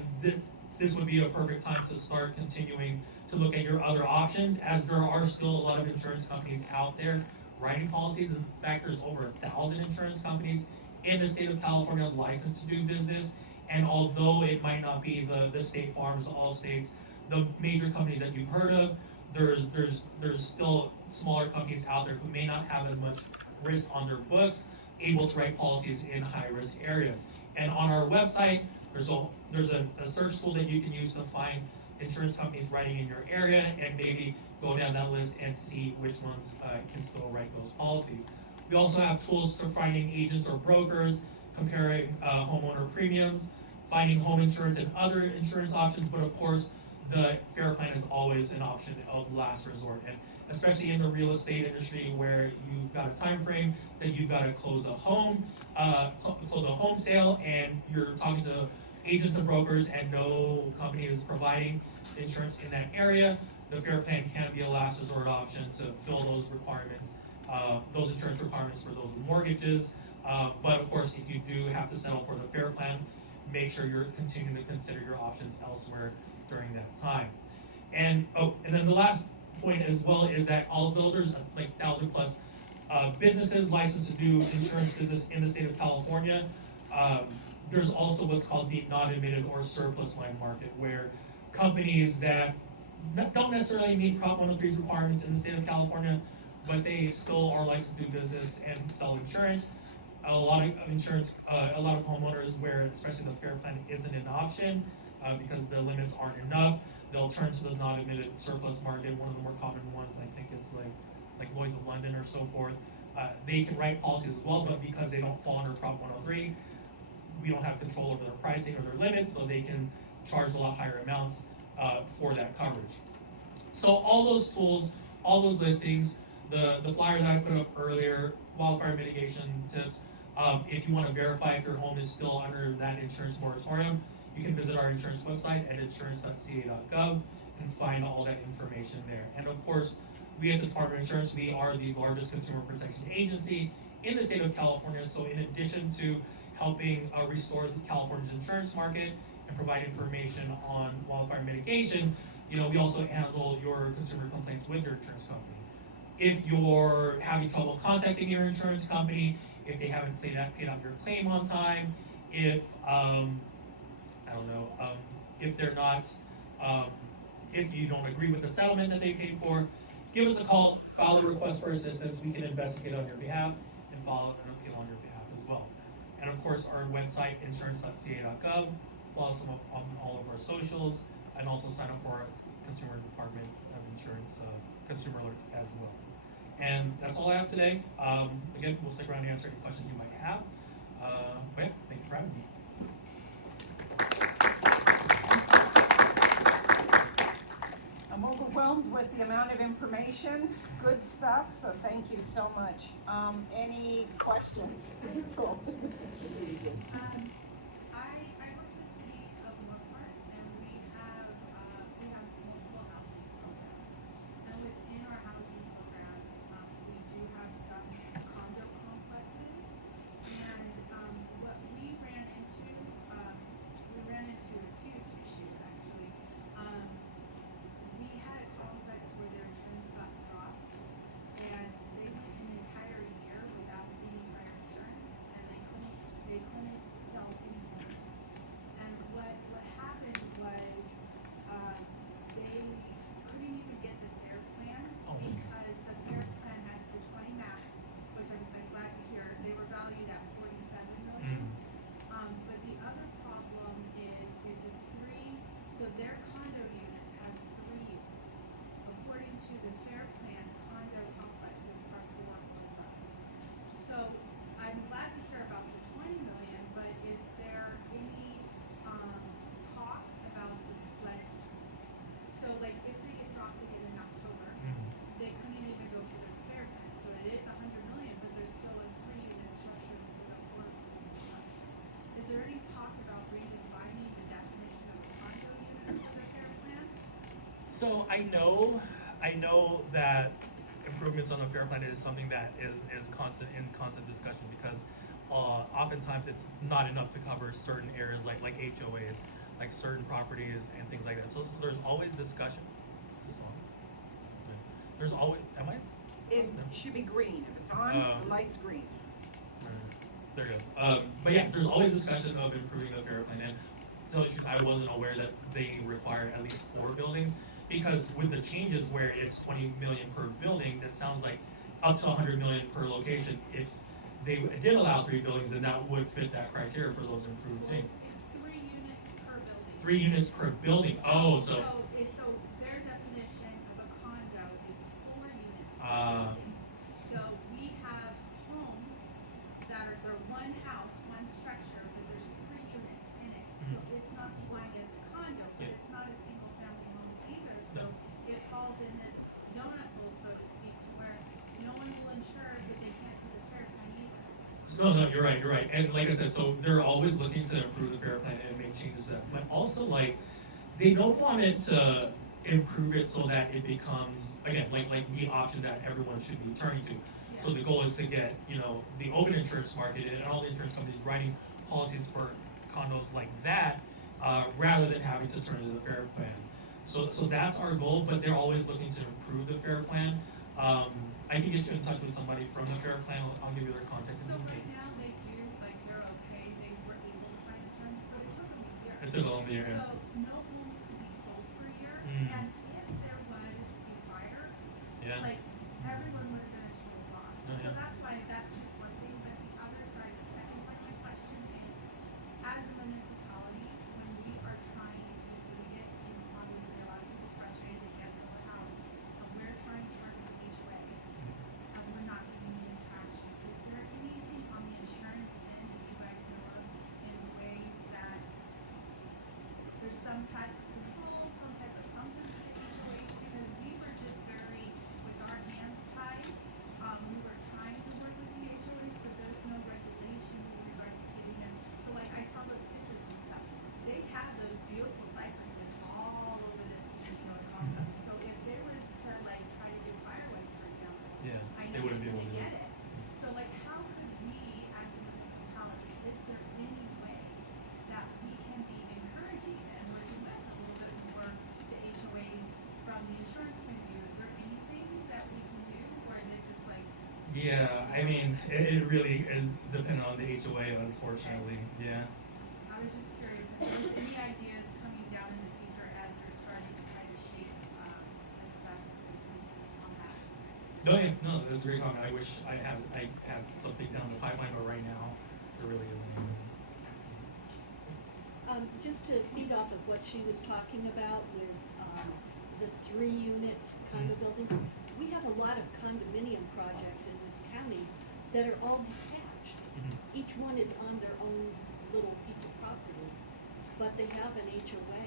this would be a perfect time to start continuing to look at your other options, as there are still a lot of insurance companies out there writing policies. In fact, there's over 1,000 insurance companies in the state of California licensed to do business. And although it might not be the State Farms, all states, the major companies that you've heard of, there's still smaller companies out there who may not have as much risk on their books, able to write policies in high-risk areas. And on our website, there's a search tool that you can use to find insurance companies writing in your area, and maybe go down that list and see which ones can still write those policies. We also have tools for finding agents or brokers, comparing homeowner premiums, finding home insurance and other insurance options, but of course, the FAIR Plan is always an option of last resort. And especially in the real estate industry, where you've got a time frame that you've got to close a home sale, and you're talking to agents and brokers, and no company is providing insurance in that area, the FAIR Plan can be a last resort option to fill those requirements, those insurance requirements for those mortgages. But of course, if you do have to settle for the FAIR Plan, make sure you're continuing to consider your options elsewhere during that time. And then the last point as well is that all builders, like 1,000+ businesses licensed to do insurance business in the state of California, there's also what's called the non-admitted or surplus line market, where companies that don't necessarily meet Prop 103's requirements in the state of California, but they still are licensed to do business and sell insurance. A lot of homeowners where especially the FAIR Plan isn't an option because the limits aren't enough, they'll turn to the non-admitted surplus market. One of the more common ones, I think it's like Lloyd's of London or so forth. They can write policies as well, but because they don't fall under Prop 103, we don't have control over their pricing or their limits, so they can charge a lot higher amounts for that coverage. So all those tools, all those listings, the flyer that I put up earlier, wildfire mitigation tips. If you want to verify if your home is still under that insurance moratorium, you can visit our insurance website at insurance.ca.gov and find all that information there. And of course, we at the Department of Insurance, we are the largest consumer protection agency in the state of California. So in addition to helping restore California's insurance market and provide information on wildfire mitigation, we also handle your consumer complaints with your insurance company. If you're having trouble contacting your insurance company, if they haven't paid out your claim on time, if if they're not, if you don't agree with the settlement that they paid for, give us a call, file a request for assistance. We can investigate on your behalf and file an appeal on your behalf as well. And of course, our website, insurance.ca.gov, follow us on all of our socials, and also sign up for our Consumer Department of Insurance consumer alerts as well. And that's all I have today. Again, we'll stick around to answer any questions you might have. But yeah, thank you for having me. I'm overwhelmed with the amount of information, good stuff, so thank you so much. Any questions? Control. I work for the city of Lombard, and we have multiple housing programs. And within our housing programs, we do have some condo complexes. And what we ran into a huge issue actually. We had a complex where their insurance got dropped, and they went an entire year without any fire insurance, and they couldn't sell any homes. And what happened was they couldn't even get the FAIR Plan because the FAIR Plan had the 20 max, which I'm glad to hear. They were valued at $47 million. But the other problem is it's a 3, so their condo units has 3 units. According to the FAIR Plan, condo complexes are 4 or above. So I'm glad to hear about the 20 million, but is there any talk about the so like if they get dropped again in October, they couldn't even go for the FAIR Plan. So it is 100 million, but there's still a 3-unit structure instead of 4-unit structure. Is there any talk about redefining the definition of a condo unit for the FAIR Plan? So I know that improvements on the FAIR Plan is something that is constant discussion, because oftentimes it's not enough to cover certain areas like HOAs, like certain properties and things like that. So there's always discussion. Is this on? Yeah. There's always, am I? It should be green. If it's on, the light's green. There it goes. But yeah, there's always discussion of improving the FAIR Plan. And to tell you the truth, I wasn't aware that they require at least 4 buildings, because with the changes where it's 20 million per building, that sounds like up to 100 million per location. If they did allow 3 buildings, then that would fit that criteria for those improved Well, things. it's 3 units per building. 3 units per building. Oh, so. So their definition of a condo is 4 units per Uh, building. So we have homes that are, they're one house, one structure, but there's 3 units in it. So it's not defined as a condo, but Yeah. it's not a single family home either. So it falls in this donut hole, so to speak, to where no one will insure, but they can't do the fair plan either. No, you're right. And like I said, so they're always looking to improve the fair plan and make changes to that. But also, like, they don't want it to improve it so that it becomes, again, like the option that everyone should be turning to. So the goal is to get, the open insurance market and all the insurance companies writing policies for condos like that, rather than having to turn to the fair plan. So that's our goal, but they're always looking to improve the fair plan. I can get you in touch with somebody from the fair plan. I'll give you their contact So right information. now they do, like they're okay, they were able to find insurance, but it took them a year. It took all the year. So no homes could be sold for a year, Mm. and if there was a fire, Yeah. like everyone would have been a total loss. Oh, So yeah. that's why, that's just one thing, but the other side, the second part of my question is, as a municipality, when we are trying to, so we get, obviously a lot of people frustrated, they can't sell a house, and we're trying to target the HOA, and we're not getting any traction. Is there anything on the insurance end that you guys know of in ways that there's some type of control, some type of something for the HOAs? Because we were just very, with our hands tied, we were trying to work with the HOAs, but there's no regulations in regards to getting them. So like, I saw those pictures and stuff, they have those beautiful cypresses all over this, complex. So if there was to like try to do fireworks, for example, Yeah, I they know wouldn't be they able to do get it. it. So like, how could we as a municipality, is there any way that we can be encouraging and working with a little bit more the HOAs from the insurance point of view? Is there anything that we can do, or is it just like, Yeah, I mean, it really is dependent on the HOA, unfortunately. Yeah. I was just curious if there's any ideas coming down in the future as they're starting to try to shape, this stuff, if there's anything on that aspect? No, yeah, no, that's a great comment. I wish I had something down the pipeline, but right now there really isn't anything. Just to feed off of what she was talking about with, the 3-unit condo buildings, we have a lot of condominium projects in this county that are all detached. Mhm. Each one is on their own little piece of property, but they have an HOA,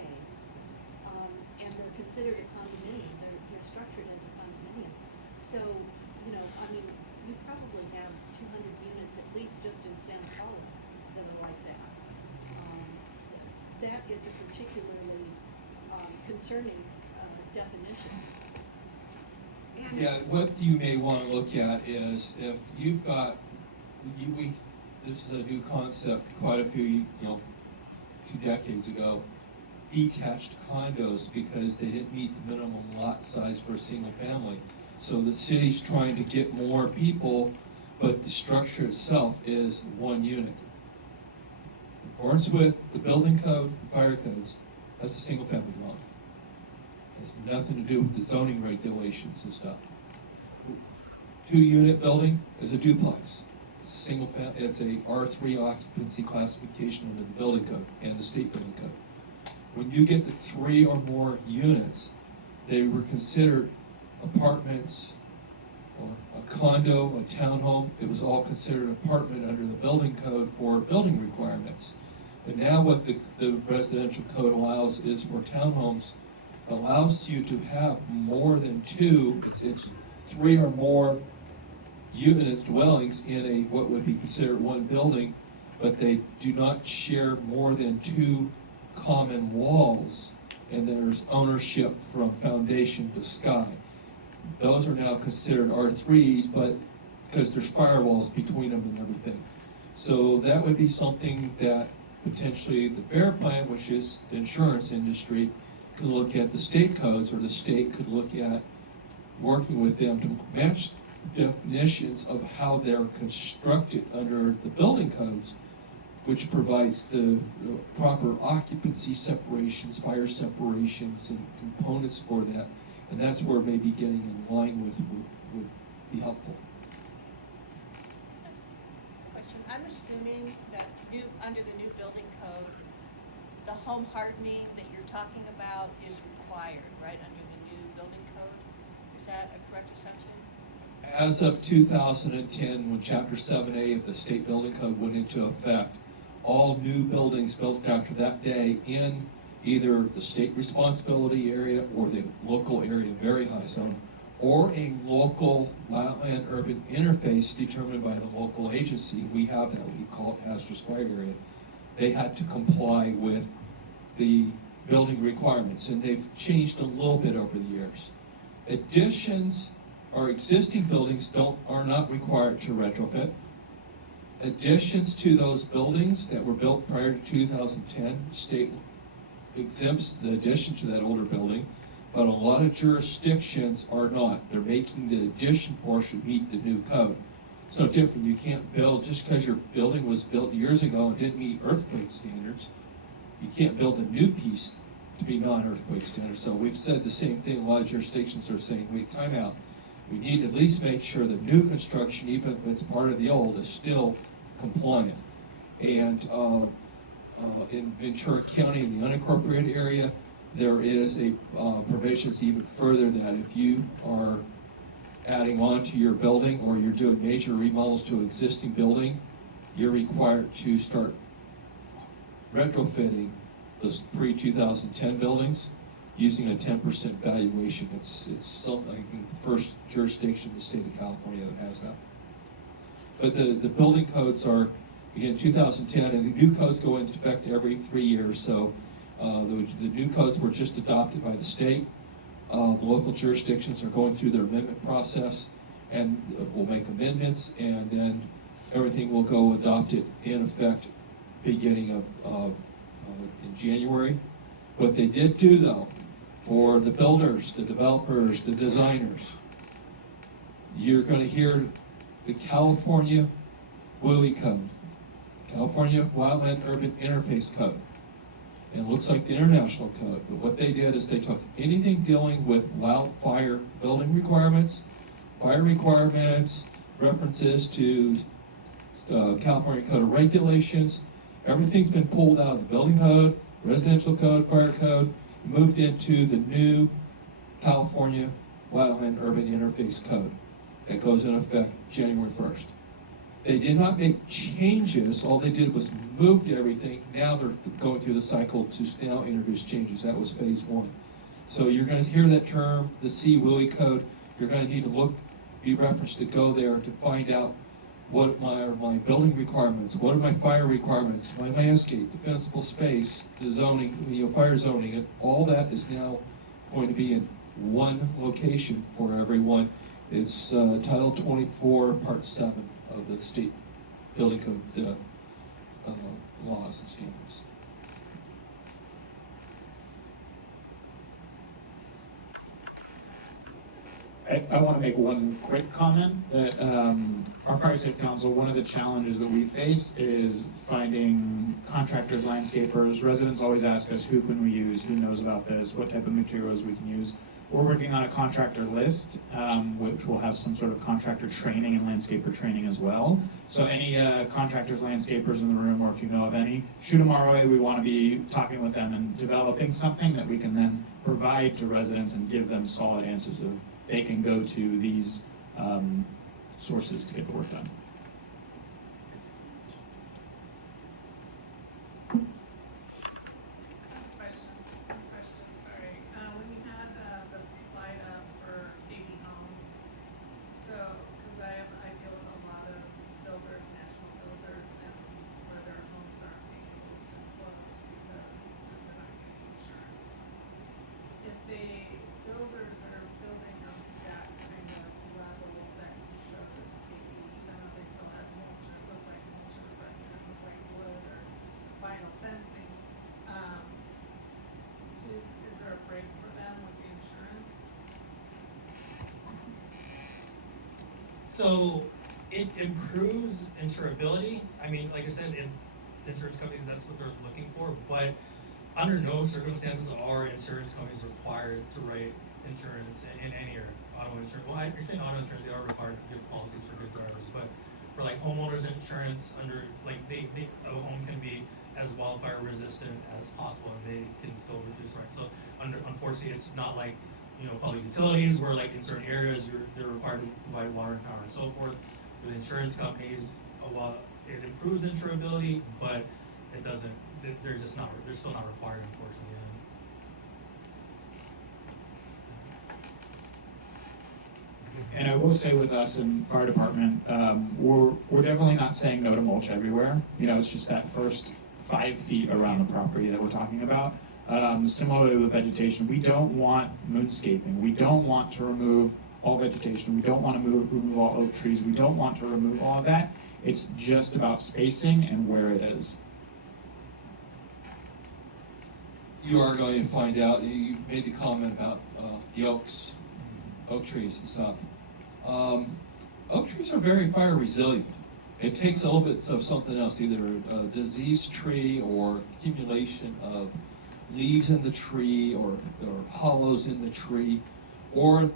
and they're considered a condominium, they're structured as a condominium. So, I mean, you probably have 200 units at least just in Santa Paula that are like that. That is a particularly, concerning, definition. And Yeah, what you may want to look at is if you've got, this is a new concept quite a few, 2 decades ago, detached condos because they didn't meet the minimum lot size for a single family. So the city's trying to get more people, but the structure itself is 1 unit. In accordance with the building code, fire codes, that's a single family dwelling. Has nothing to do with the zoning regulations and stuff. 2-unit building is a duplex. It's a single it's a R3 occupancy classification under the building code and the state building code. When you get to 3 or more units, they were considered apartments or a condo, a townhome. It was all considered apartment under the building code for building requirements. But now what the residential code allows is for townhomes, allows you to have more than 2, it's 3 or more units, dwellings in a, what would be considered 1 building, but they do not share more than 2 common walls, and there's ownership from foundation to sky. Those are now considered R3s, but because there's firewalls between them and everything. So that would be something that potentially the fair plan, which is the insurance industry, could look at the state codes, or the state could look at working with them to match the definitions of how they're constructed under the building codes, which provides the proper occupancy separations, fire separations, and components for that. And that's where maybe getting in line with would be helpful. I'm assuming that under the new building code, the home hardening that you're talking about is required, right, under the new building code? Is that a correct assumption? As of 2010, when Chapter 7A of the State Building Code went into effect, all new buildings built after that day in either the state responsibility area or the local area very high zone, or a local wildland urban interface determined by the local agency, we have that, we call it hazardous fire area, they had to comply with the building requirements, and they've changed a little bit over the years. Additions or existing buildings are not required to retrofit. Additions to those buildings that were built prior to 2010, state exempts the addition to that older building, but a lot of jurisdictions are not. They're making the addition portion meet the new code. It's no different. You can't build, just because your building was built years ago and didn't meet earthquake standards, you can't build a new piece to be non-earthquake standards. So we've said the same thing. A lot of jurisdictions are saying, wait, time out. We need to at least make sure the new construction, even if it's part of the old, is still compliant. And in Ventura County, in the unincorporated area, there is a provisions even further that if you are adding on to your building or you're doing major remodels to an existing building, you're required to start retrofitting those pre-2010 buildings using a 10% valuation. It's something, I think, the first jurisdiction in the state of California that has that. But the building codes are, again, 2010, and the new codes go into effect every 3 years. So the new codes were just adopted by the state. The local jurisdictions are going through their amendment process, and will make amendments, and then everything will go adopted in effect beginning of in January. What they did do, though, for the builders, the developers, the designers, you're going to hear the California WUI code, California Wildland Urban Interface Code. And it looks like the international code, but what they did is they took anything dealing with wildfire building requirements, fire requirements, references to California Code of Regulations. Everything's been pulled out of the building code, residential code, fire code, moved into the new California Wildland Urban Interface Code that goes in effect January 1st. They did not make changes. All they did was moved everything. Now they're going through the cycle to now introduce changes. That was phase 1. So you're going to hear that term, the CWUI code. You're going to need to be referenced to go there to find out what are my building requirements, what are my fire requirements, my landscape, defensible space, the zoning, fire zoning, and all that is now going to be in one location for everyone. It's Title 24, Part 7 of the state building code laws and standards. I want to make one quick comment that our Fire Safety Council, one of the challenges that we face is finding contractors, landscapers. Residents always ask us, who can we use, who knows about this, what type of materials we can use. We're working on a contractor list, which will have some sort of contractor training and landscaper training as well. So any contractors, landscapers in the room, or if you know of any, shoot them our way. We want to be talking with them and developing something that we can then provide to residents and give them solid answers of they can go to these sources to get the work done. Question, sorry. When you had the slide up for KB Homes, so, because I deal with a lot of builders, national builders, and where their homes aren't being able to close because they're not getting insurance. If the builders are building up that kind of level that you showed as KB, even though they still have mulch, it looked like mulch in the front yard, looked like wood or vinyl fencing, is there a break for them with the insurance? So it improves insurability. I mean, like I said, insurance companies, that's what they're looking for, but under no circumstances are insurance companies required to write insurance in any area. Auto insurance, well, I think auto insurance, they are required to give policies for good drivers, but for like homeowners insurance under, like a home can be as wildfire resistant as possible and they can still refuse, right? So unfortunately, it's not like, you know, public utilities where like in certain areas they're required to provide water and power and so forth. With insurance companies, while it improves insurability, but it doesn't, they're still not required, unfortunately. And I will say with us in fire department, we're definitely not saying no to mulch everywhere. You know, it's just that first 5 feet around the property that we're talking about. Similarly with vegetation, we don't want moonscaping. We don't want to remove all vegetation. We don't want to remove all oak trees. We don't want to remove all of that. It's just about spacing and where it is. You are going to find out, you made the comment about the oak trees and stuff. Oak trees are very fire resilient. It takes a little bit of something else, either a diseased tree or accumulation of leaves in the tree or hollows in the tree, or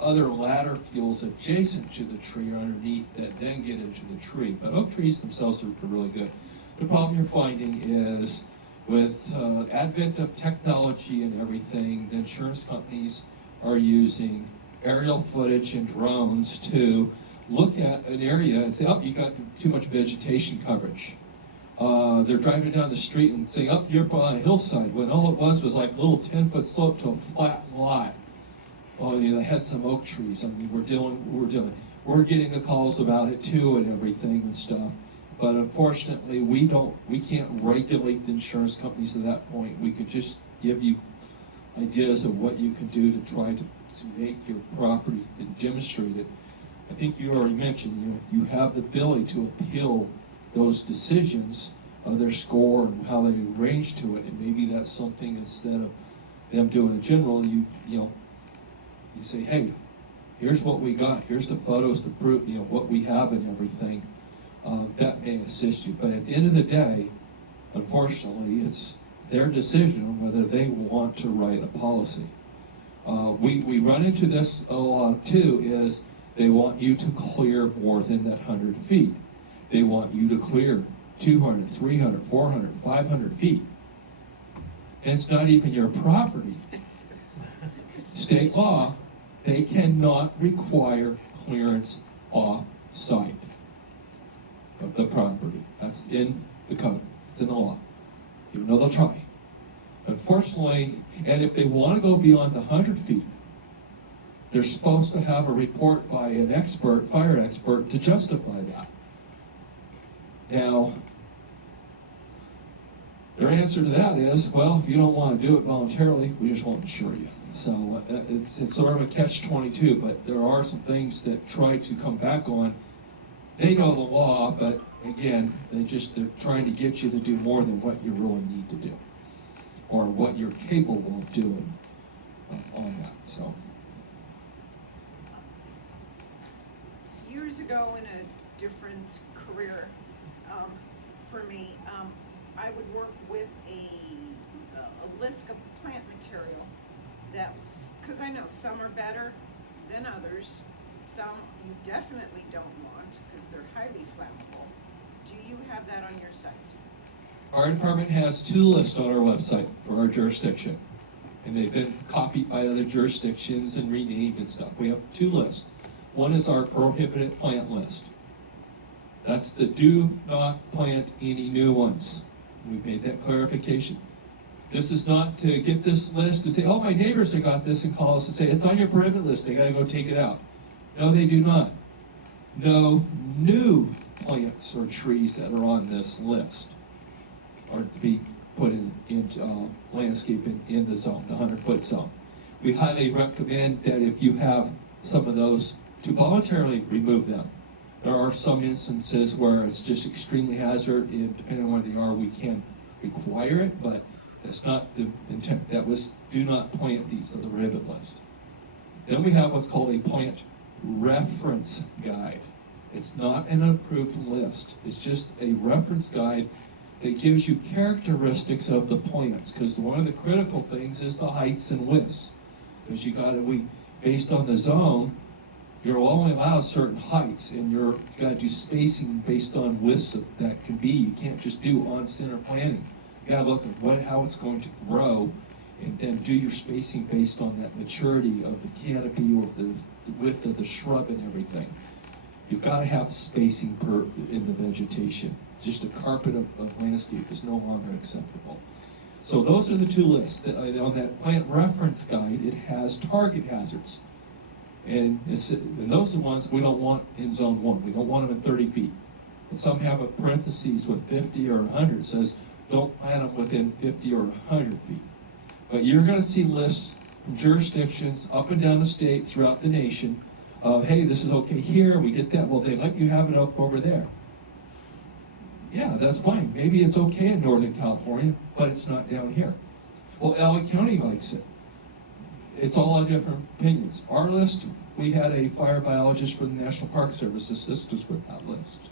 other ladder fuels adjacent to the tree or underneath that then get into the tree. But oak trees themselves are really good. The problem you're finding is with advent of technology and everything, the insurance companies are using aerial footage and drones to look at an area and say, oh, you got too much vegetation coverage. They're driving down the street and saying, oh, you're on a hillside, when all it was like a little 10-foot slope to a flat lot. Well, you know, they had some oak trees. I mean, we're getting the calls about it too and everything and stuff. But unfortunately, we can't regulate the insurance companies at that point. We could just give you ideas of what you can do to try to make your property and demonstrate it. I think you already mentioned, you have the ability to appeal those decisions of their score and how they arrange to it, and maybe that's something, instead of them doing it general, you say, hey, here's what we got, here's the photos to prove, what we have and everything. That may assist you, but at the end of the day, unfortunately, it's their decision on whether they want to write a policy. We run into this a lot too, is they want you to clear more than that 100 feet. They want you to clear 200, 300, 400, 500 feet. And it's not even your property. State law, they cannot require clearance off-site of the property. That's in the code. It's in the law. Even though they'll try. Unfortunately, and if they want to go beyond the 100 feet, they're supposed to have a report by an expert, fire expert, to justify that. Now, their answer to that is, well, if you don't want to do it voluntarily, we just won't insure you. So it's sort of a catch-22, but there are some things that try to come back on. They know the law, but again, they're trying to get you to do more than what you really need to do, or what you're capable of doing on that. So, years ago, in a different career, for me, I would work with a list of plant material that was, because I know some are better than others, some you definitely don't want because they're highly flammable. Do you have that on your site? Our department has 2 lists on our website for our jurisdiction, and they've been copied by other jurisdictions and renamed and stuff. We have 2 lists. One is our prohibited plant list. That's the do not plant any new ones. We've made that clarification. This is not to get this list to say, oh, my neighbors have got this, and call us and say, it's on your prohibited list, they gotta go take it out. No, they do not. No new plants or trees that are on this list are to be put into landscaping in the zone, the 100-foot zone. We highly recommend that if you have some of those, to voluntarily remove them. There are some instances where it's just extremely hazard, and depending on where they are, we can require it, but it's not the intent. That was, do not plant these on the prohibited list. Then we have what's called a plant reference guide. It's not an approved list. It's just a reference guide that gives you characteristics of the plants, because one of the critical things is the heights and widths. Because based on the zone, You're only allowed certain heights, and you gotta do spacing based on widths that can be. You can't just do on-center planting. You gotta look at how it's going to grow, and then do your spacing based on that maturity of the canopy or the width of the shrub and everything. You've got to have spacing in the vegetation. Just a carpet of landscape is no longer acceptable. So those are the two lists. On that plant reference guide, it has target hazards. And those are the ones we don't want in zone 1. We don't want them at 30 feet. But some have a parentheses with 50 or 100. It says don't plant them within 50 or 100 feet. But you're going to see lists from jurisdictions up and down the state, throughout the nation, of, hey, this is okay here, we get that. Well, they let you have it up over there. Yeah, that's fine. Maybe it's okay in Northern California, but it's not down here. Well, LA County likes it. It's all different opinions. Our list, we had a fire biologist for the National Park Service assist us with that list.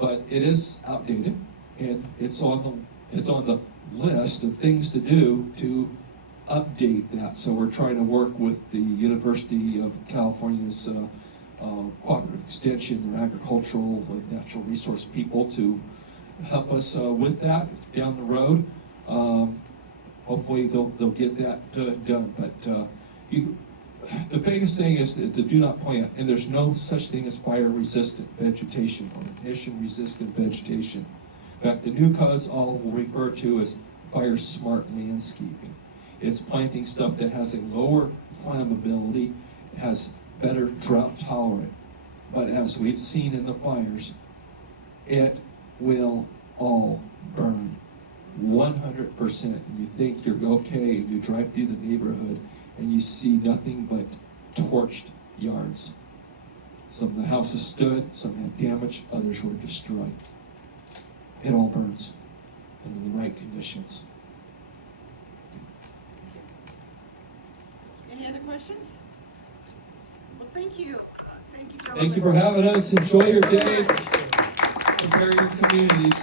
But it is outdated, and it's on the list of things to do to update that. So we're trying to work with the University of California's Cooperative Extension, their agricultural and natural resource people, to help us with that down the road. Hopefully they'll get that done. But the biggest thing is the do not plant, and there's no such thing as fire-resistant vegetation or ignition-resistant vegetation. In fact, the new codes all will refer to as fire-smart landscaping. It's planting stuff that has a lower flammability, has better drought tolerant. But as we've seen in the fires, it will all burn 100%. And you think you're okay, you drive through the neighborhood and you see nothing but torched yards. Some of the houses stood, some had damage, others were destroyed. It all burns under the right conditions. Any other questions? Well, thank you. Thank you, Thank you for having us. Enjoy your day. Prepare your communities.